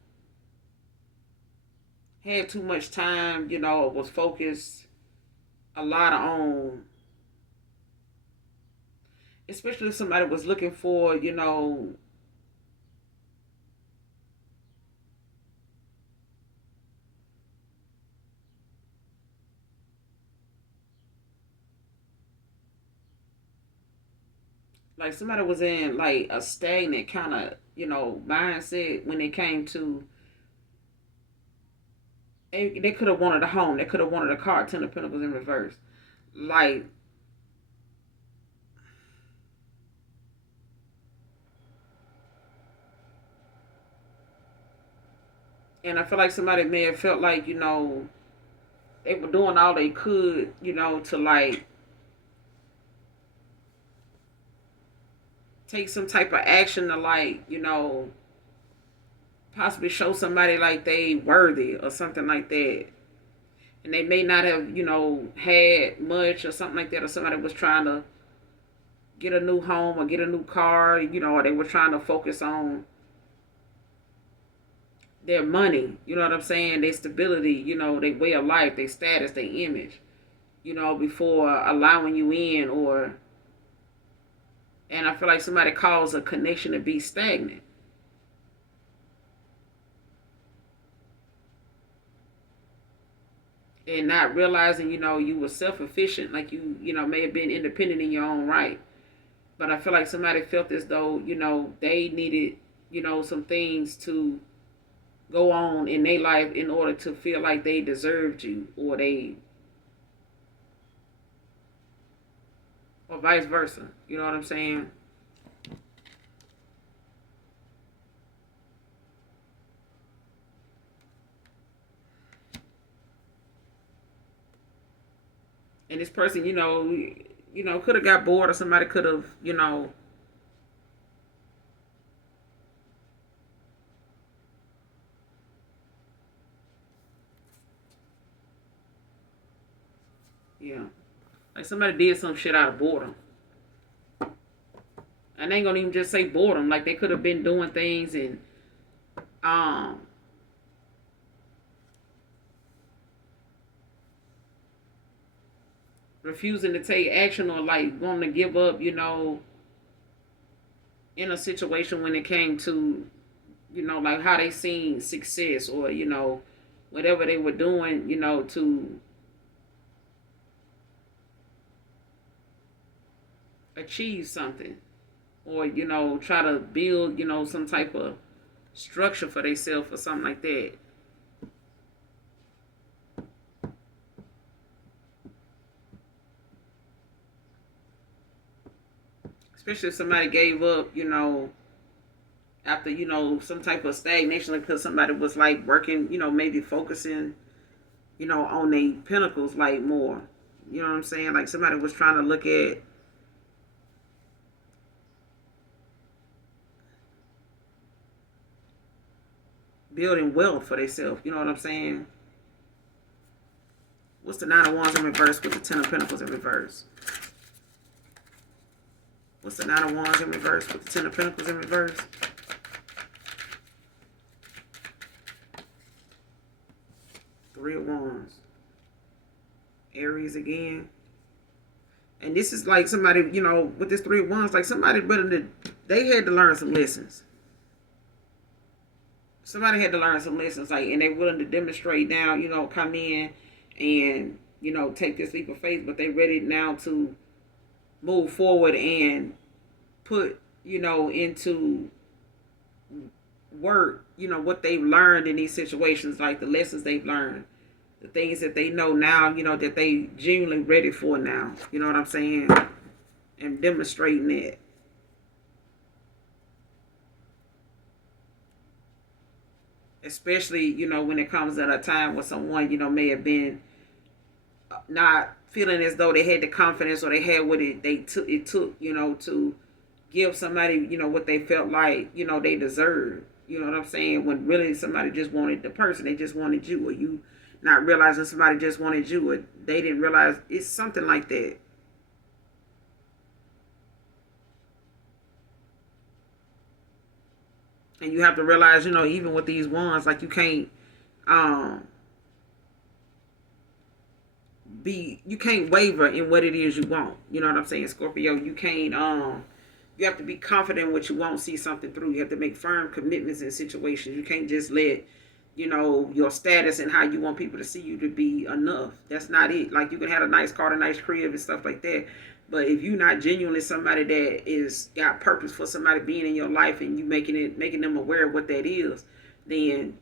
had too much time, you know, was focused a lot on, especially if somebody was looking for, you know, like somebody was in like a stagnant kind of, you know, mindset when it came to, they could have wanted a home, they could have wanted a car. Ten of Pentacles in reverse, like, and I feel like somebody may have felt like, you know, they were doing all they could, you know, to like take some type of action to, like, you know, possibly show somebody like they worthy or something like that. And they may not have, you know, had much or something like that, or somebody was trying to get a new home or get a new car, you know, or they were trying to focus on their money, you know what I'm saying, their stability, you know, their way of life, their status, their image, you know, before allowing you in. Or, and I feel like somebody calls a connection to be stagnant. And not realizing, you know, you were self-efficient, like you know, may have been independent in your own right. But I feel like somebody felt as though, you know, they needed, you know, some things to go on in their life in order to feel like they deserved you, or they, or vice versa. You know what I'm saying? And this person, you know, could have got bored, or somebody could have, you know, yeah, like somebody did some shit out of boredom. And I ain't gonna even just say boredom. Like they could have been doing things and um refusing to take action, or like wanting to give up, you know, in a situation when it came to, like how they seen success, or, whatever they were doing, to achieve something, or, try to build, some type of structure for themselves or something like that. Especially if somebody gave up, after, some type of stagnation, because somebody was like working, maybe focusing, on their pinnacles like more. You know what I'm saying? Like somebody was trying to look at building wealth for themselves. You know what I'm saying? What's the Nine of Wands in reverse with the Ten of Pentacles in reverse? What's the Nine of Wands in reverse with the Ten of Pentacles in reverse? Three of Wands. Aries again. And this is like somebody, with this Three of Wands, like somebody, they had to learn some lessons. Somebody had to learn some lessons, like, and they're willing to demonstrate now, come in and, take this leap of faith, but they're ready now to move forward and put, into work, what they've learned in these situations, like the lessons they've learned, the things that they know now, that they genuinely ready for now. You know what I'm saying? And demonstrating it. Especially, when it comes at a time where someone, may have been not feeling as though they had the confidence, or they had what it took, to give somebody, what they felt like, they deserved. You know what I'm saying? When really somebody just wanted the person, they just wanted you, or you not realizing somebody just wanted you, or they didn't realize. It's something like that. And you have to realize, even with these ones, like you can't you can't waver in what it is you want. You know what I'm saying, Scorpio? You can't you have to be confident in what you want, see something through. You have to make firm commitments in situations. You can't just let, your status and how you want people to see you to be enough. That's not it. Like, you can have a nice car, a nice crib and stuff like that, but if you're not genuinely somebody that is got purpose for somebody being in your life, and you making them aware of what that is, then,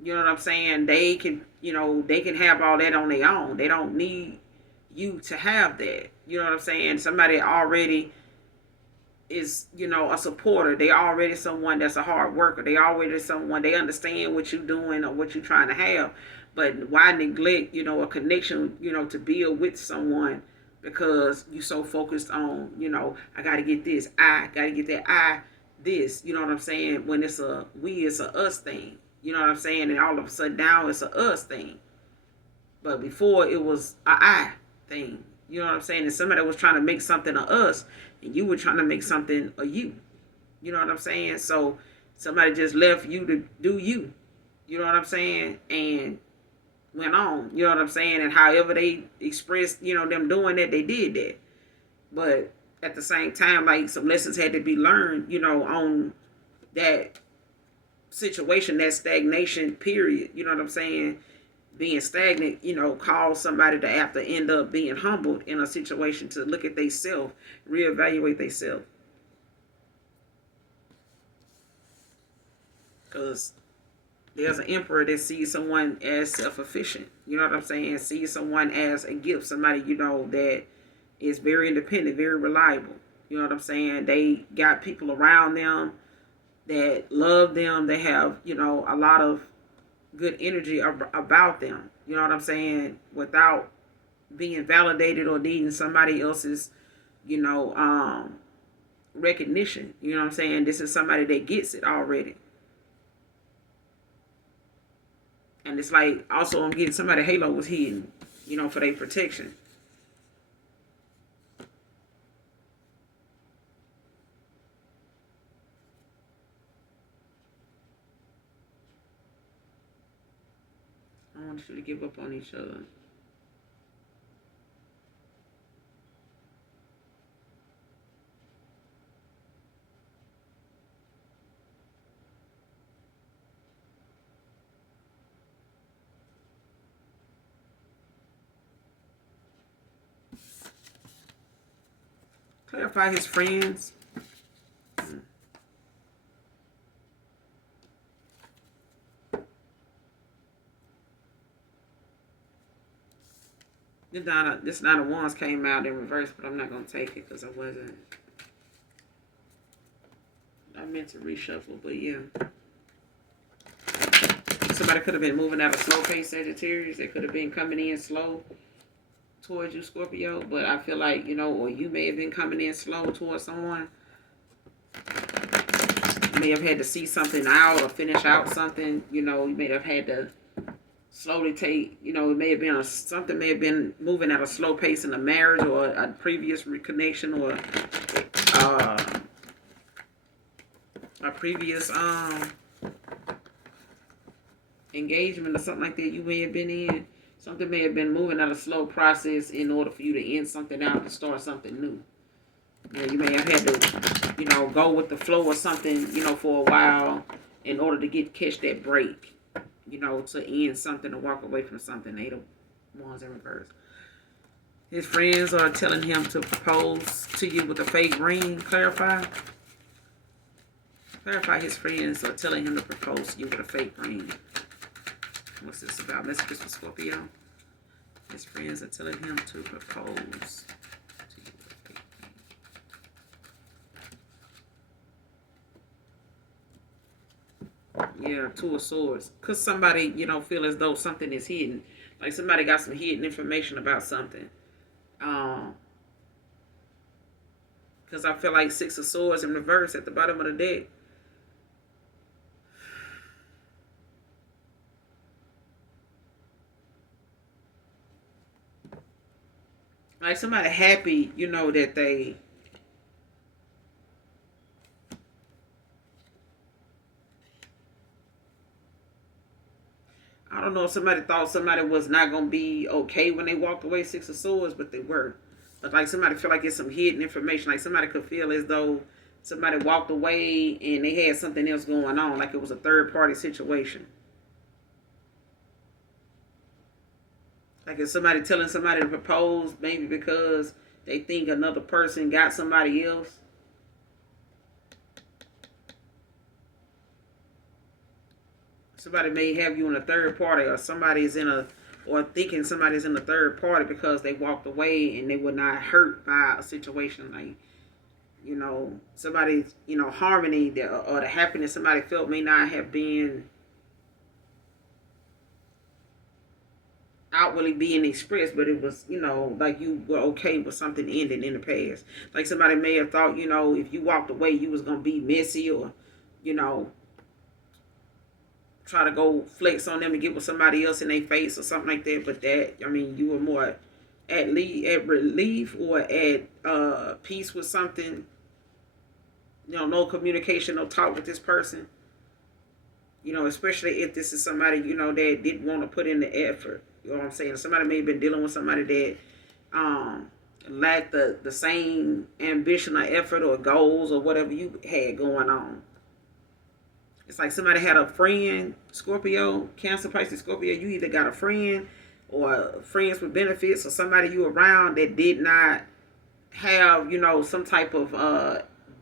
you know what I'm saying, they can, they can have all that on their own. They don't need you to have that. You know what I'm saying? Somebody already is, a supporter. They already someone that's a hard worker. They already someone, they understand what you're doing or what you're trying to have. But why neglect, a connection, to build with someone, because you so focused on, I got to get this, I got to get that, this, you know what I'm saying? When it's a we, it's a us thing. You know what I'm saying? And all of a sudden now it's a us thing. But before it was a I thing. You know what I'm saying? And somebody was trying to make something of us, and you were trying to make something of you. You know what I'm saying? So somebody just left you to do you. You know what I'm saying? And went on. You know what I'm saying? And however they expressed, them doing that, they did that. But at the same time, like, some lessons had to be learned, on that situation, that stagnation period. You know what I'm saying? Being stagnant, cause somebody to have to end up being humbled in a situation, to look at themselves, reevaluate themselves. Because there's an emperor that sees someone as self-efficient. You know what I'm saying? Sees someone as a gift, somebody, that is very independent, very reliable. You know what I'm saying? They got people around them that love them. They have, a lot of good energy about them. You know what I'm saying? Without being validated or needing somebody else's, recognition. You know what I'm saying? This is somebody that gets it already. And it's like, also, I'm getting somebody halo was hidden, for their protection. I don't want you to give up on each other. Clarify his friends. This Nine of Wands came out in reverse, but I'm not going to take it because I meant to reshuffle, but yeah. Somebody could have been moving at a slow pace, Sagittarius. They could have been coming in slow towards you, Scorpio. But I feel like, or you may have been coming in slow towards someone. You may have had to see something out or finish out something. You may have had to slowly take, it may have been something may have been moving at a slow pace in a marriage or a previous reconnection or a previous engagement or something like that you may have been in. Something may have been moving at a slow process in order for you to end something out and start something new. You may have had to, go with the flow or something, for a while in order to catch that break. To end something, to walk away from something. 8 of Wands in reverse. His friends are telling him to propose to you with a fake ring. Clarify. Clarify his friends are telling him to propose to you with a fake ring. What's this about? Messages for Scorpio. His friends are telling him to propose to you with a fake ring. Yeah, Two of Swords. Because somebody, feel as though something is hidden. Like somebody got some hidden information about something. Because I feel like Six of Swords in reverse at the bottom of the deck. Like somebody happy, that they... I don't know if somebody thought somebody was not going to be okay when they walked away, Six of Swords, but they were. But like somebody feel like it's some hidden information. Like somebody could feel as though somebody walked away and they had something else going on. Like it was a third party situation. Like if somebody telling somebody to propose, maybe because they think another person got somebody else. Somebody may have you in a third party, or somebody's or thinking somebody's in a third party because they walked away and they were not hurt by a situation. Like, somebody's, harmony or the happiness somebody felt may not have been outwardly being expressed, but it was, like you were okay with something ending in the past. Like somebody may have thought, if you walked away, you was going to be messy or, try to go flex on them and get with somebody else in their face or something like that. But you were more at relief or at peace with something. No communication, no talk with this person. Especially if this is somebody, that didn't want to put in the effort. You know what I'm saying? Somebody may have been dealing with somebody that lacked the same ambition or effort or goals or whatever you had going on. It's like somebody had a friend, Scorpio, Cancer, Pisces, Scorpio. You either got a friend or friends with benefits or somebody you around that did not have, some type of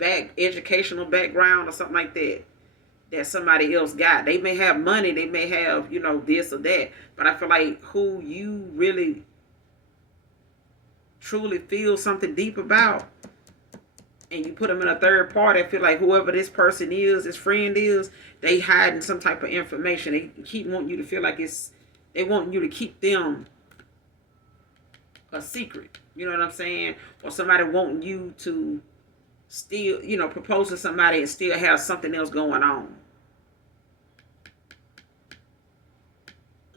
educational background or something like that somebody else got. They may have money, they may have, this or that. But I feel like who you really truly feel something deep about, and you put them in a third party, I feel like whoever this person is, this friend is, they hiding some type of information. They keep wanting you to feel like they want you to keep them a secret. You know what I'm saying? Or somebody wanting you to still, propose to somebody and still have something else going on.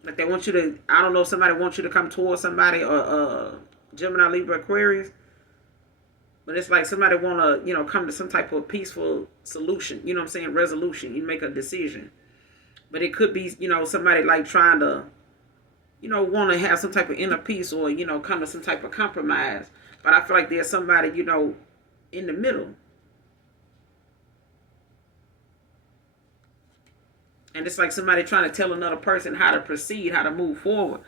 Like they want you to, I don't know if somebody wants you to come towards somebody or Gemini, Libra, Aquarius. But it's like somebody want to, come to some type of peaceful solution. You know what I'm saying? Resolution. You make a decision. But it could be, somebody like trying to, want to have some type of inner peace or, come to some type of compromise. But I feel like there's somebody, in the middle. And it's like somebody trying to tell another person how to proceed, how to move forward.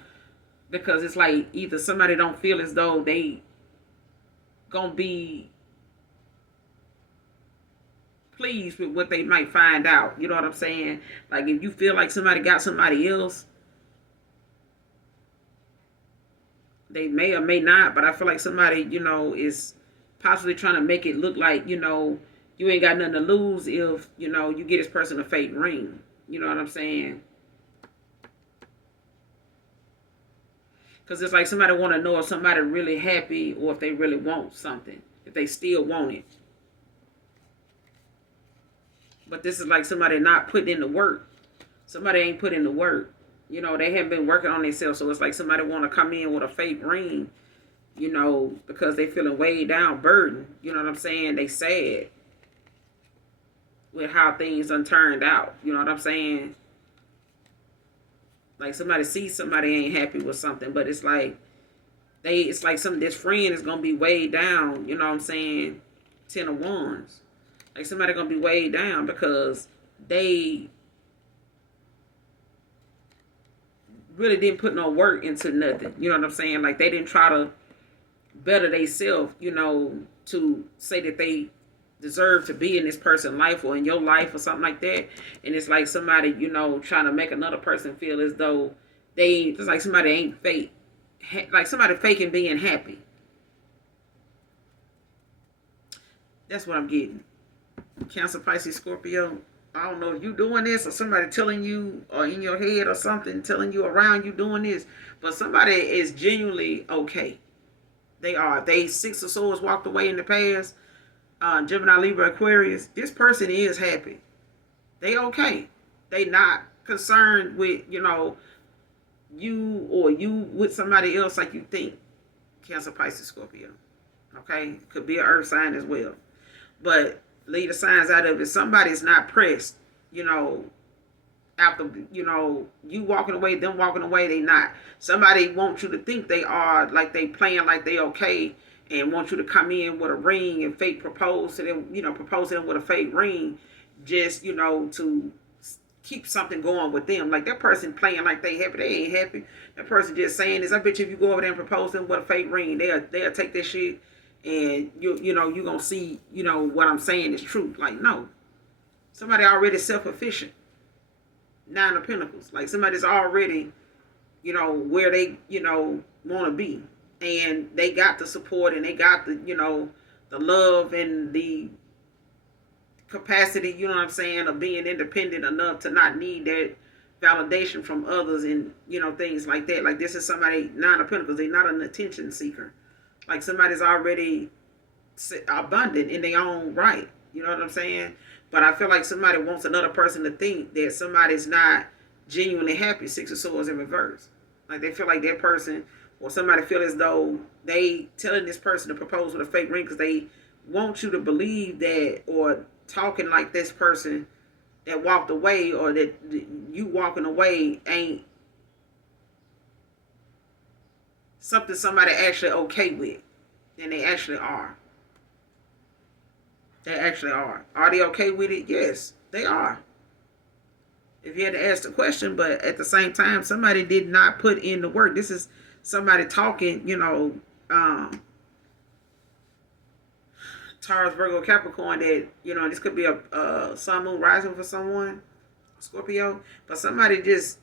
Because it's like either somebody don't feel as though they gonna be pleased with what they might find out. You know what I'm saying? Like if you feel like somebody got somebody else, they may or may not, but I feel like somebody, is possibly trying to make it look like, you ain't got nothing to lose if, you get this person a fake ring. You know what I'm saying? Because it's like somebody want to know if somebody really happy or if they really want something, if they still want it. But this is like somebody not putting in the work. Somebody ain't put in the work. They haven't been working on themselves. So it's like somebody want to come in with a fake ring, because they feeling weighed down, burdened. You know what I'm saying? They sad with how things done turned out. You know what I'm saying? Like somebody sees somebody ain't happy with something, but it's like this friend is gonna be weighed down. You know what I'm saying? 10 of Wands. Like somebody gonna be weighed down because they really didn't put no work into nothing. You know what I'm saying? Like they didn't try to better themselves, to say that they deserve to be in this person's life or in your life or something like that. And it's like somebody, trying to make another person feel as though it's like somebody ain't fake. Like somebody faking being happy. That's what I'm getting. Cancer, Pisces, Scorpio. I don't know if you doing this or somebody telling you or in your head or something, telling you around you doing this. But somebody is genuinely okay. They are. They 6 of Swords walked away in the past. Gemini, Libra, Aquarius. This person is happy. They okay. They not concerned with, you or you with somebody else like you think. Cancer, Pisces, Scorpio. Okay? Could be an earth sign as well. But leave the signs out of it. Somebody's not pressed, after, you walking away, them walking away, they not. Somebody wants you to think they are, like they playing like they okay, and want you to come in with a ring and fake propose to them, propose to them with a fake ring, just, to keep something going with them. Like that person playing like they happy, they ain't happy. That person just saying this. I bet you if you go over there and propose to them with a fake ring, they'll take this shit and you gonna see, what I'm saying is true. Like, no. Somebody already self-efficient. 9 of Pentacles. Like somebody's already, where they, want to be. And they got the support and they got the, the love and the capacity, you know what I'm saying, of being independent enough to not need that validation from others and, things like that. Like this is somebody, 9 of Pentacles, they're not an attention seeker. Like somebody's already abundant in their own right. You know what I'm saying? But I feel like somebody wants another person to think that somebody's not genuinely happy. 6 of Swords in reverse. Like they feel like that person, or somebody feel as though they telling this person to propose with a fake ring because they want you to believe that, or talking like this person that walked away or that you walking away ain't something somebody actually okay with. And they actually are. They actually are. Are they okay with it? Yes, they are. If you had to ask the question, but at the same time, somebody did not put in the work. This is somebody talking, Taurus, Virgo, Capricorn, that, this could be a sun, moon, rising for someone, Scorpio, but somebody just,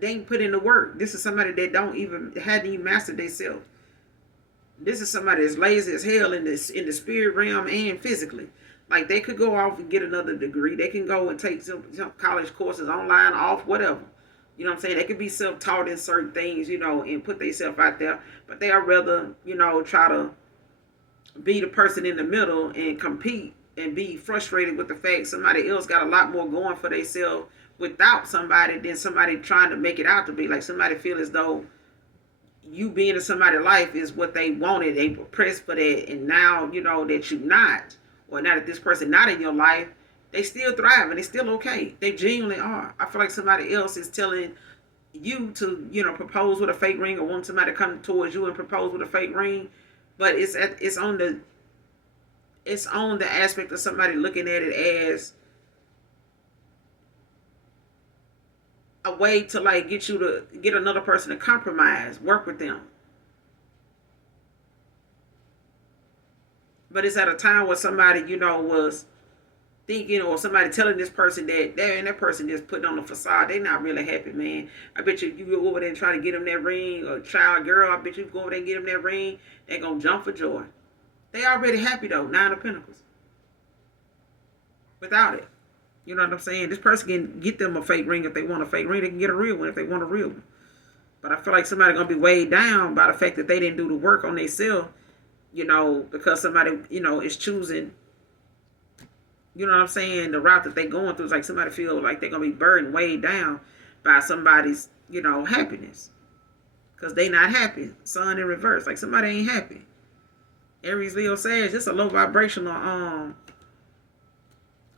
they ain't put in the work. This is somebody that hadn't even mastered themselves. This is somebody that's lazy as hell in the spirit realm and physically. Like they could go off and get another degree. They can go and take some college courses online, off, whatever. You know what I'm saying? They could be self-taught in certain things, and put themselves out there. But they are rather, try to be the person in the middle and compete and be frustrated with the fact somebody else got a lot more going for themselves without somebody than somebody trying to make it out to be. Like somebody feel as though you being in somebody's life is what they wanted. They were pressed for that. And now, that you're not, or now that this person not in your life, they still thriving. They still okay. They genuinely are. I feel like somebody else is telling you to, propose with a fake ring, or want somebody to come towards you and propose with a fake ring. But it's on the aspect of somebody looking at it as a way to like get you to get another person to compromise, work with them. But it's at a time where somebody, was thinking, or somebody telling this person that person just putting on a facade. They're not really happy, man. I bet you go over there and try to get them that ring, or child, girl, I bet you go over there and get them that ring. They're going to jump for joy. They already happy, though. 9 of Pentacles. Without it. You know what I'm saying? This person can get them a fake ring if they want a fake ring. They can get a real one if they want a real one. But I feel like somebody's going to be weighed down by the fact that they didn't do the work on themselves, because somebody, is choosing, you know what I'm saying, the route that they're going through. Is like somebody feel like they're going to be burdened, weighed down by somebody's, happiness. Because they not happy. Sun in reverse. Like somebody ain't happy. Aries, Leo, Sag, just a low vibrational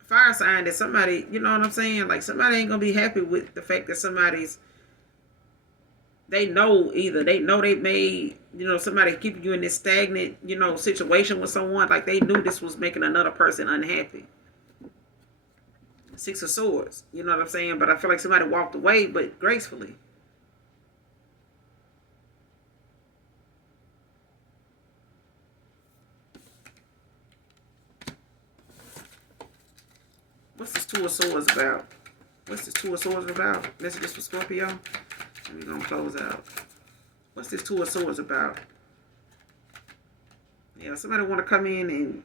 fire sign that somebody, you know what I'm saying? Like somebody ain't going to be happy with the fact that they know they made, somebody keeping you in this stagnant, situation with someone. Like they knew this was making another person unhappy. 6 of Swords, you know what I'm saying? But I feel like somebody walked away, but gracefully. What's this 2 of Swords about? What's this 2 of Swords about? Messages for Scorpio? And we're going to close out. What's this 2 of Swords about? Yeah, somebody want to come in and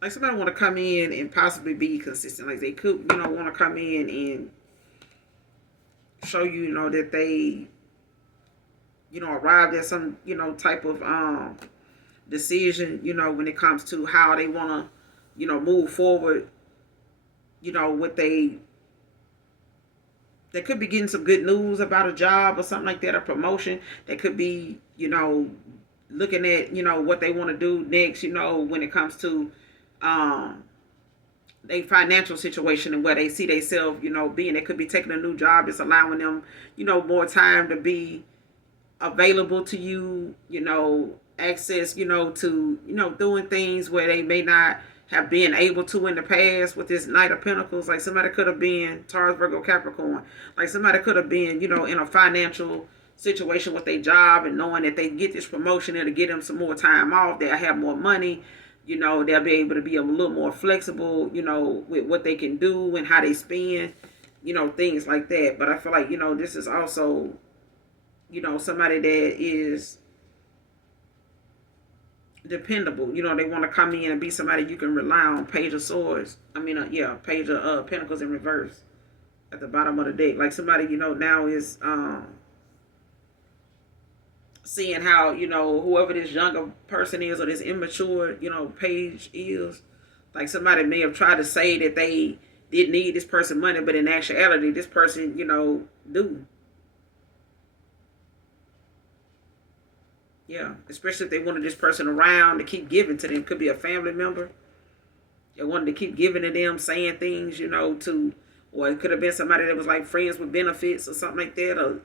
like somebody want to come in and possibly be consistent. Like they could, want to come in and show you, that they, arrived at some, type of decision, when it comes to how they want to, move forward, what they could be getting some good news about a job or something like that, a promotion. They could be, looking at, what they want to do next, when it comes to their financial situation and where they see themselves, being. They could be taking a new job. It's allowing them, more time to be available to you, access, to, doing things where they may not have been able to in the past with this Knight of Pentacles. Like somebody could have been Taurus, Virgo, Capricorn. Like somebody could have been, in a financial situation with their job and knowing that they get this promotion, it'll get them some more time off. They'll have more money. They'll be able to be a little more flexible, with what they can do and how they spend, things like that. But I feel like, this is also, somebody that is dependable. They want to come in and be somebody you can rely on. Page of Swords. Page of Pentacles in reverse at the bottom of the deck. Like somebody, now is seeing how, whoever this younger person is or this immature, page is. Like somebody may have tried to say that they didn't need this person money, but in actuality, this person, do. Yeah, especially if they wanted this person around to keep giving to them. Could be a family member. They wanted to keep giving to them, saying things, or it could have been somebody that was like friends with benefits or something like that, or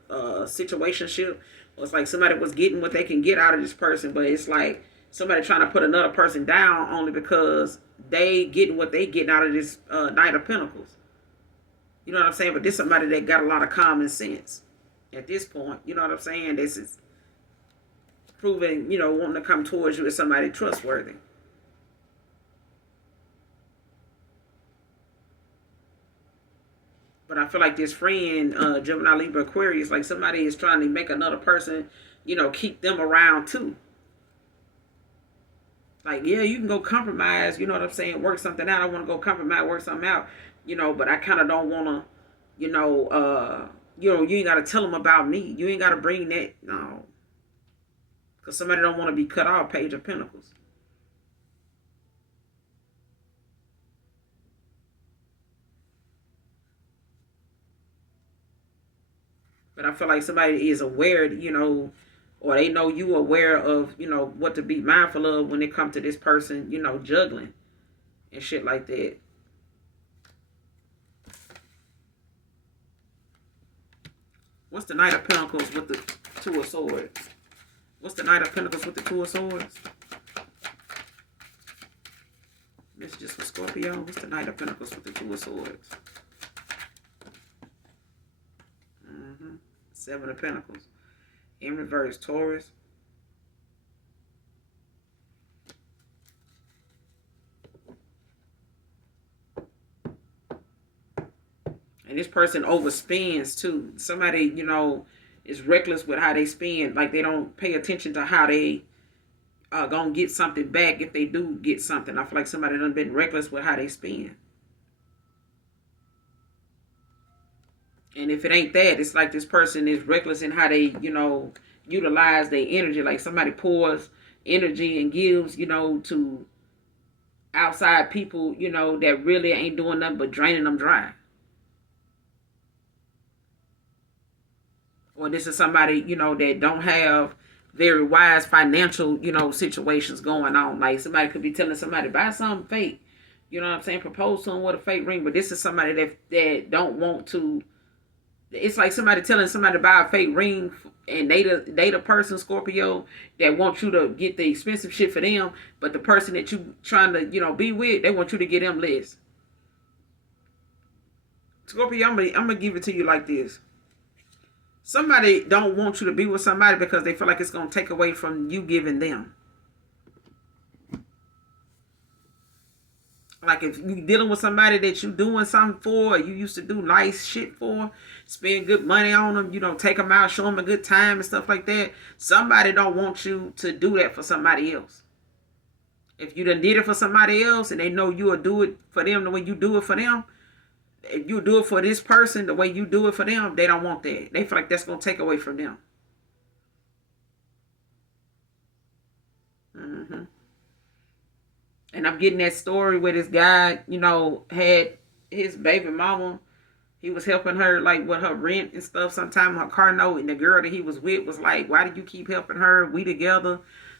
situationship. Or it's like somebody was getting what they can get out of this person, but it's like somebody trying to put another person down only because they getting what they getting out of this Knight of Pentacles. You know what I'm saying? But this is somebody that got a lot of common sense at this point. You know what I'm saying? This is proving, wanting to come towards you as somebody trustworthy. But I feel like this friend, Gemini, Libra, Aquarius, like somebody is trying to make another person, keep them around too. Like, yeah, you can go compromise, you know what I'm saying, work something out. I want to go compromise, work something out, but I kind of don't want to, you ain't got to tell them about me. You ain't got to bring that, no. Because somebody don't want to be cut off. Page of Pentacles. But I feel like somebody is aware, or they know you aware of, what to be mindful of when it comes to this person, juggling and shit like that. What's the Knight of Pentacles with the 2 of Swords? What's the Knight of Pentacles with the 2 of Swords? Messages for Scorpio. What's the Knight of Pentacles with the 2 of Swords? 7 of Pentacles. In reverse, Taurus. And this person overspends too. Somebody, you know, is reckless with how they spend. Like they don't pay attention to how they gonna get something back if they do get something. I feel like somebody done been reckless with how they spend. And if it ain't that, it's like this person is reckless in how they, you know, utilize their energy. Like somebody pours energy and gives, you know, to outside people, you know, that really ain't doing nothing but draining them dry. Or this is somebody, you know, that don't have very wise financial, you know, situations going on. Like somebody could be telling somebody, buy something fake. You know what I'm saying? Propose to them with a fake ring. But this is somebody that don't want to. It's like somebody telling somebody to buy a fake ring, and they the person, Scorpio, that want you to get the expensive shit for them, but the person that you trying to, you know, be with, they want you to get them less. Scorpio, I'm gonna give it to you like this. Somebody don't want you to be with somebody because they feel like it's gonna take away from you giving them. Like if you dealing with somebody that you doing something for, or you used to do nice shit for, spend good money on them, you know, take them out, show them a good time and stuff like that. Somebody don't want you to do that for somebody else. If you done did it for somebody else and they know you'll do it for them the way you do it for them, if you do it for this person the way you do it for them, they don't want that. They feel like that's going to take away from them. Mm-hmm. And I'm getting that story where this guy, you know, had his baby mama. He was helping her like with her rent and stuff. Sometime her car note, and the girl that he was with was like, "Why did you keep helping her? We together.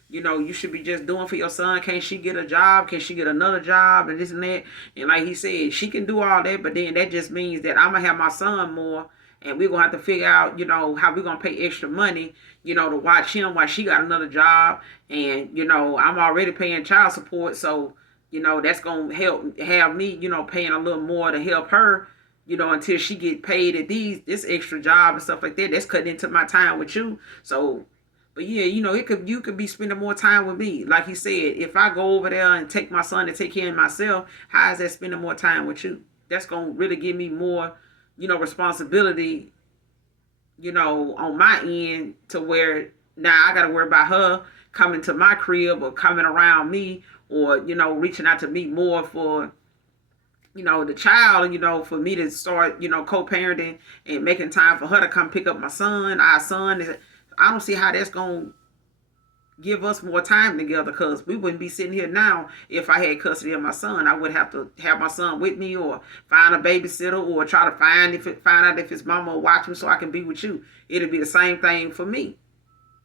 You know, you should be just doing for your son. Can't she get a job? Can she get another job? And this and that." And like he said, she can do all that, but then that just means that I'm gonna have my son more, and we're gonna have to figure out, you know, how we're gonna pay extra money, you know, to watch him while she got another job. And, you know, I'm already paying child support, so, you know, that's gonna help have me, you know, paying a little more to help her, you know, until she get paid at this extra job and stuff like that. That's cutting into my time with you. So, but yeah, you know, you could be spending more time with me. Like he said, if I go over there and take my son to take care of myself, how is that spending more time with you? That's gonna really give me more, you know, responsibility, you know, on my end, to where now I gotta worry about her coming to my crib or coming around me, or, you know, reaching out to me more for, you know, the child, you know, for me to start, you know, co-parenting and making time for her to come pick up my son. Our son is, I don't see how that's going to give us more time together, because we wouldn't be sitting here now if I had custody of my son. I would have to have my son with me, or find a babysitter, or try to find out if his mama will watch him so I can be with you. It'll be the same thing for me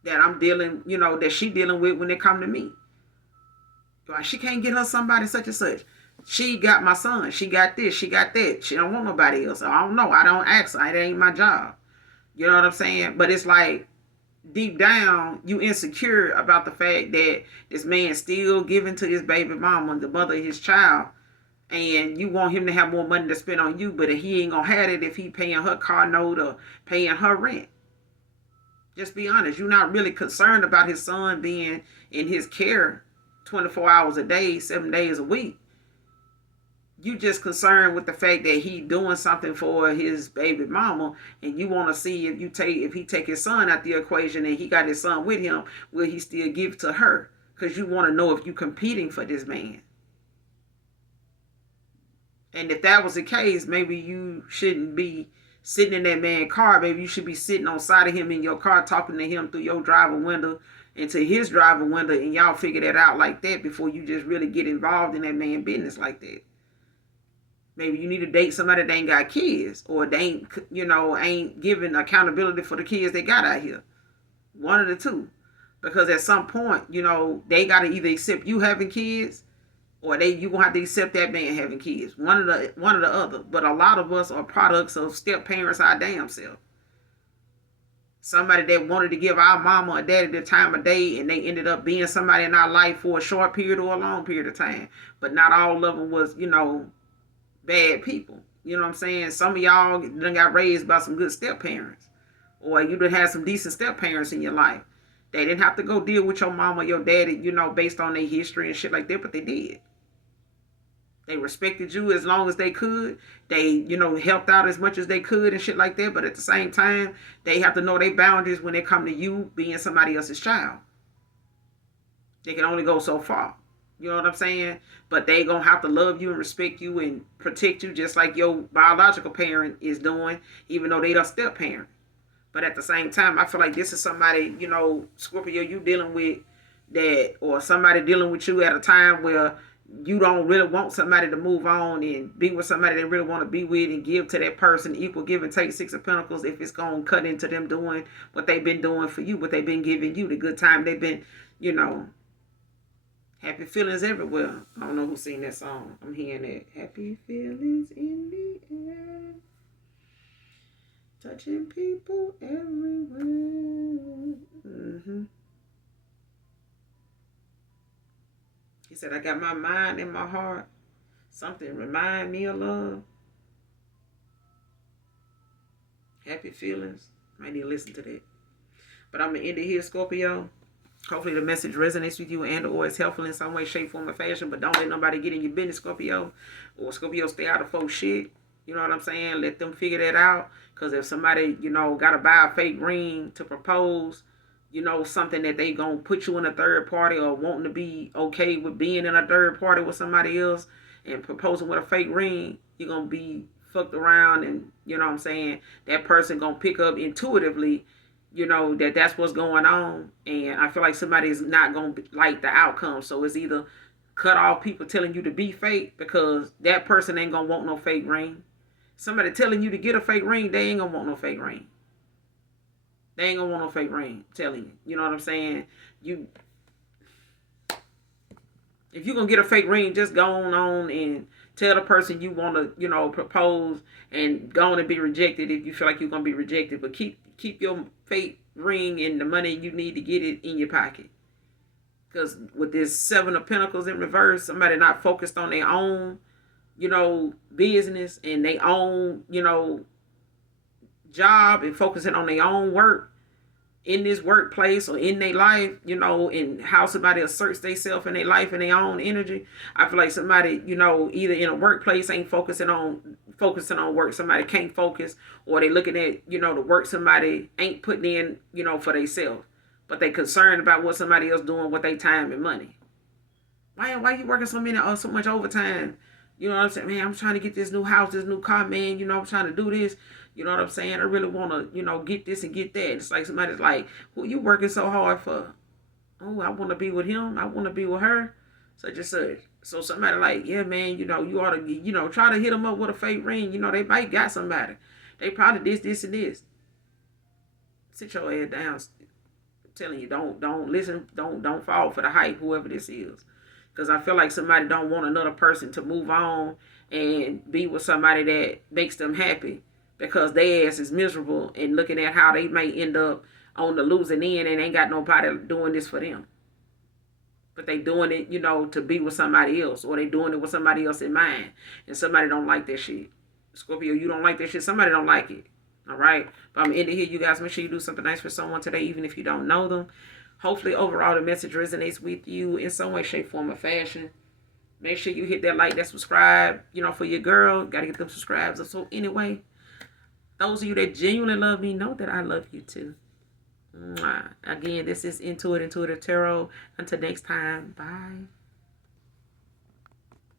that I'm dealing, you know, that she dealing with when they come to me. Like, she can't get her somebody such and such. She got my son. She got this. She got that. She don't want nobody else. I don't know. I don't ask her. It ain't my job. You know what I'm saying? But it's like, deep down, you insecure about the fact that this man still giving to his baby mama, the mother of his child, and you want him to have more money to spend on you, but he ain't gonna have it if he paying her car note or paying her rent. Just be honest. You're not really concerned about his son being in his care 24 hours a day, 7 days a week. You just concerned with the fact that he doing something for his baby mama, and you want to see if he take his son out the equation and he got his son with him, will he still give to her? Because you want to know if you competing for this man. And if that was the case, maybe you shouldn't be sitting in that man's car. Maybe you should be sitting on side of him in your car, talking to him through your driver window into his driver window, and y'all figure that out like that before you just really get involved in that man's business like that. Maybe you need to date somebody that ain't got kids, or they ain't, you know, ain't giving accountability for the kids they got out here. One of the two. Because at some point, you know, they got to either accept you having kids, or you gonna have to accept that man having kids. One of the other. But a lot of us are products of step parents our damn self. Somebody that wanted to give our mama or daddy the time of day, and they ended up being somebody in our life for a short period or a long period of time. But not all of them was, you know, bad people. You know what I'm saying? Some of y'all done got raised by some good step parents, or you done had some decent step parents in your life. They didn't have to go deal with your mama or your daddy, you know, based on their history and shit like that, but they did. They respected you as long as they could. They, you know, helped out as much as they could and shit like that. But at the same time, they have to know their boundaries when they come to you being somebody else's child. They can only go so far. You know what I'm saying? But they gonna have to love you and respect you and protect you just like your biological parent is doing, even though they the step parent. But at the same time, I feel like this is somebody, you know, Scorpio, you dealing with that, or somebody dealing with you at a time where you don't really want somebody to move on and be with somebody they really want to be with and give to that person equal give and take. Six of Pentacles, if it's going to cut into them doing what they've been doing for you, what they've been giving you, the good time they've been, you know, happy feelings everywhere. I don't know who sing that song. I'm hearing it. Happy feelings in the air. Touching people everywhere. He said, I got my mind and my heart. Something remind me of love. Happy feelings. Might need to listen to that. But I'm going to end it here, Scorpio. Hopefully the message resonates with you and or is helpful in some way, shape, form, or fashion. But don't let nobody get in your business, Scorpio. Or Scorpio, stay out of folks' shit. You know what I'm saying? Let them figure that out. Because if somebody, you know, got to buy a fake ring to propose, you know, something that they going to put you in a third party or wanting to be okay with being in a third party with somebody else and proposing with a fake ring, you're going to be fucked around and, you know what I'm saying, that person going to pick up intuitively, you know, that that's what's going on. And I feel like somebody is not going to like the outcome. So it's either cut off people telling you to be fake because that person ain't going to want no fake ring. Somebody telling you to get a fake ring, they ain't going to want no fake ring. They ain't gonna want no fake ring, I'm telling you. You know what I'm saying? If you're gonna get a fake ring, just go on and tell the person you want to, you know, propose and go on and be rejected if you feel like you're gonna be rejected. But keep your fake ring and the money you need to get it in your pocket. Because with this Seven of Pentacles in reverse, somebody not focused on their own, you know, business and their own, you know, job and focusing on their own work in this workplace or in their life, you know, and how somebody asserts themselves in their life and their own energy. I feel like somebody, you know, either in a workplace ain't focusing on work. Somebody can't focus, or they looking at, you know, the work somebody ain't putting in, you know, for themselves. But they concerned about what somebody else doing with their time and money. Why you working so much overtime? You know what I'm saying? Man, I'm trying to get this new house, this new car, man. You know, I'm trying to do this. You know what I'm saying? I really want to, you know, get this and get that. It's like somebody's like, who you working so hard for? Oh, I want to be with him. I want to be with her. Such and such. So somebody like, yeah, man, you know, you ought to, you know, try to hit them up with a fake ring. You know, they might got somebody. They probably this, and this. Sit your head down. I'm telling you, don't listen. Don't fall for the hype, whoever this is. Because I feel like somebody don't want another person to move on and be with somebody that makes them happy. Because their ass is miserable and looking at how they may end up on the losing end and ain't got nobody doing this for them. But they doing it, you know, to be with somebody else, or they doing it with somebody else in mind. And somebody don't like that shit. Scorpio, you don't like that shit. Somebody don't like it. All right? But I'm going to end it here. You guys make sure you do something nice for someone today, even if you don't know them. Hopefully, overall, the message resonates with you in some way, shape, form, or fashion. Make sure you hit that like, that subscribe, you know, for your girl. Got to get them subscribes. So anyway, those of you that genuinely love me know that I love you too. Mwah. Again, this is Intuitive Tarot. Until next time, bye.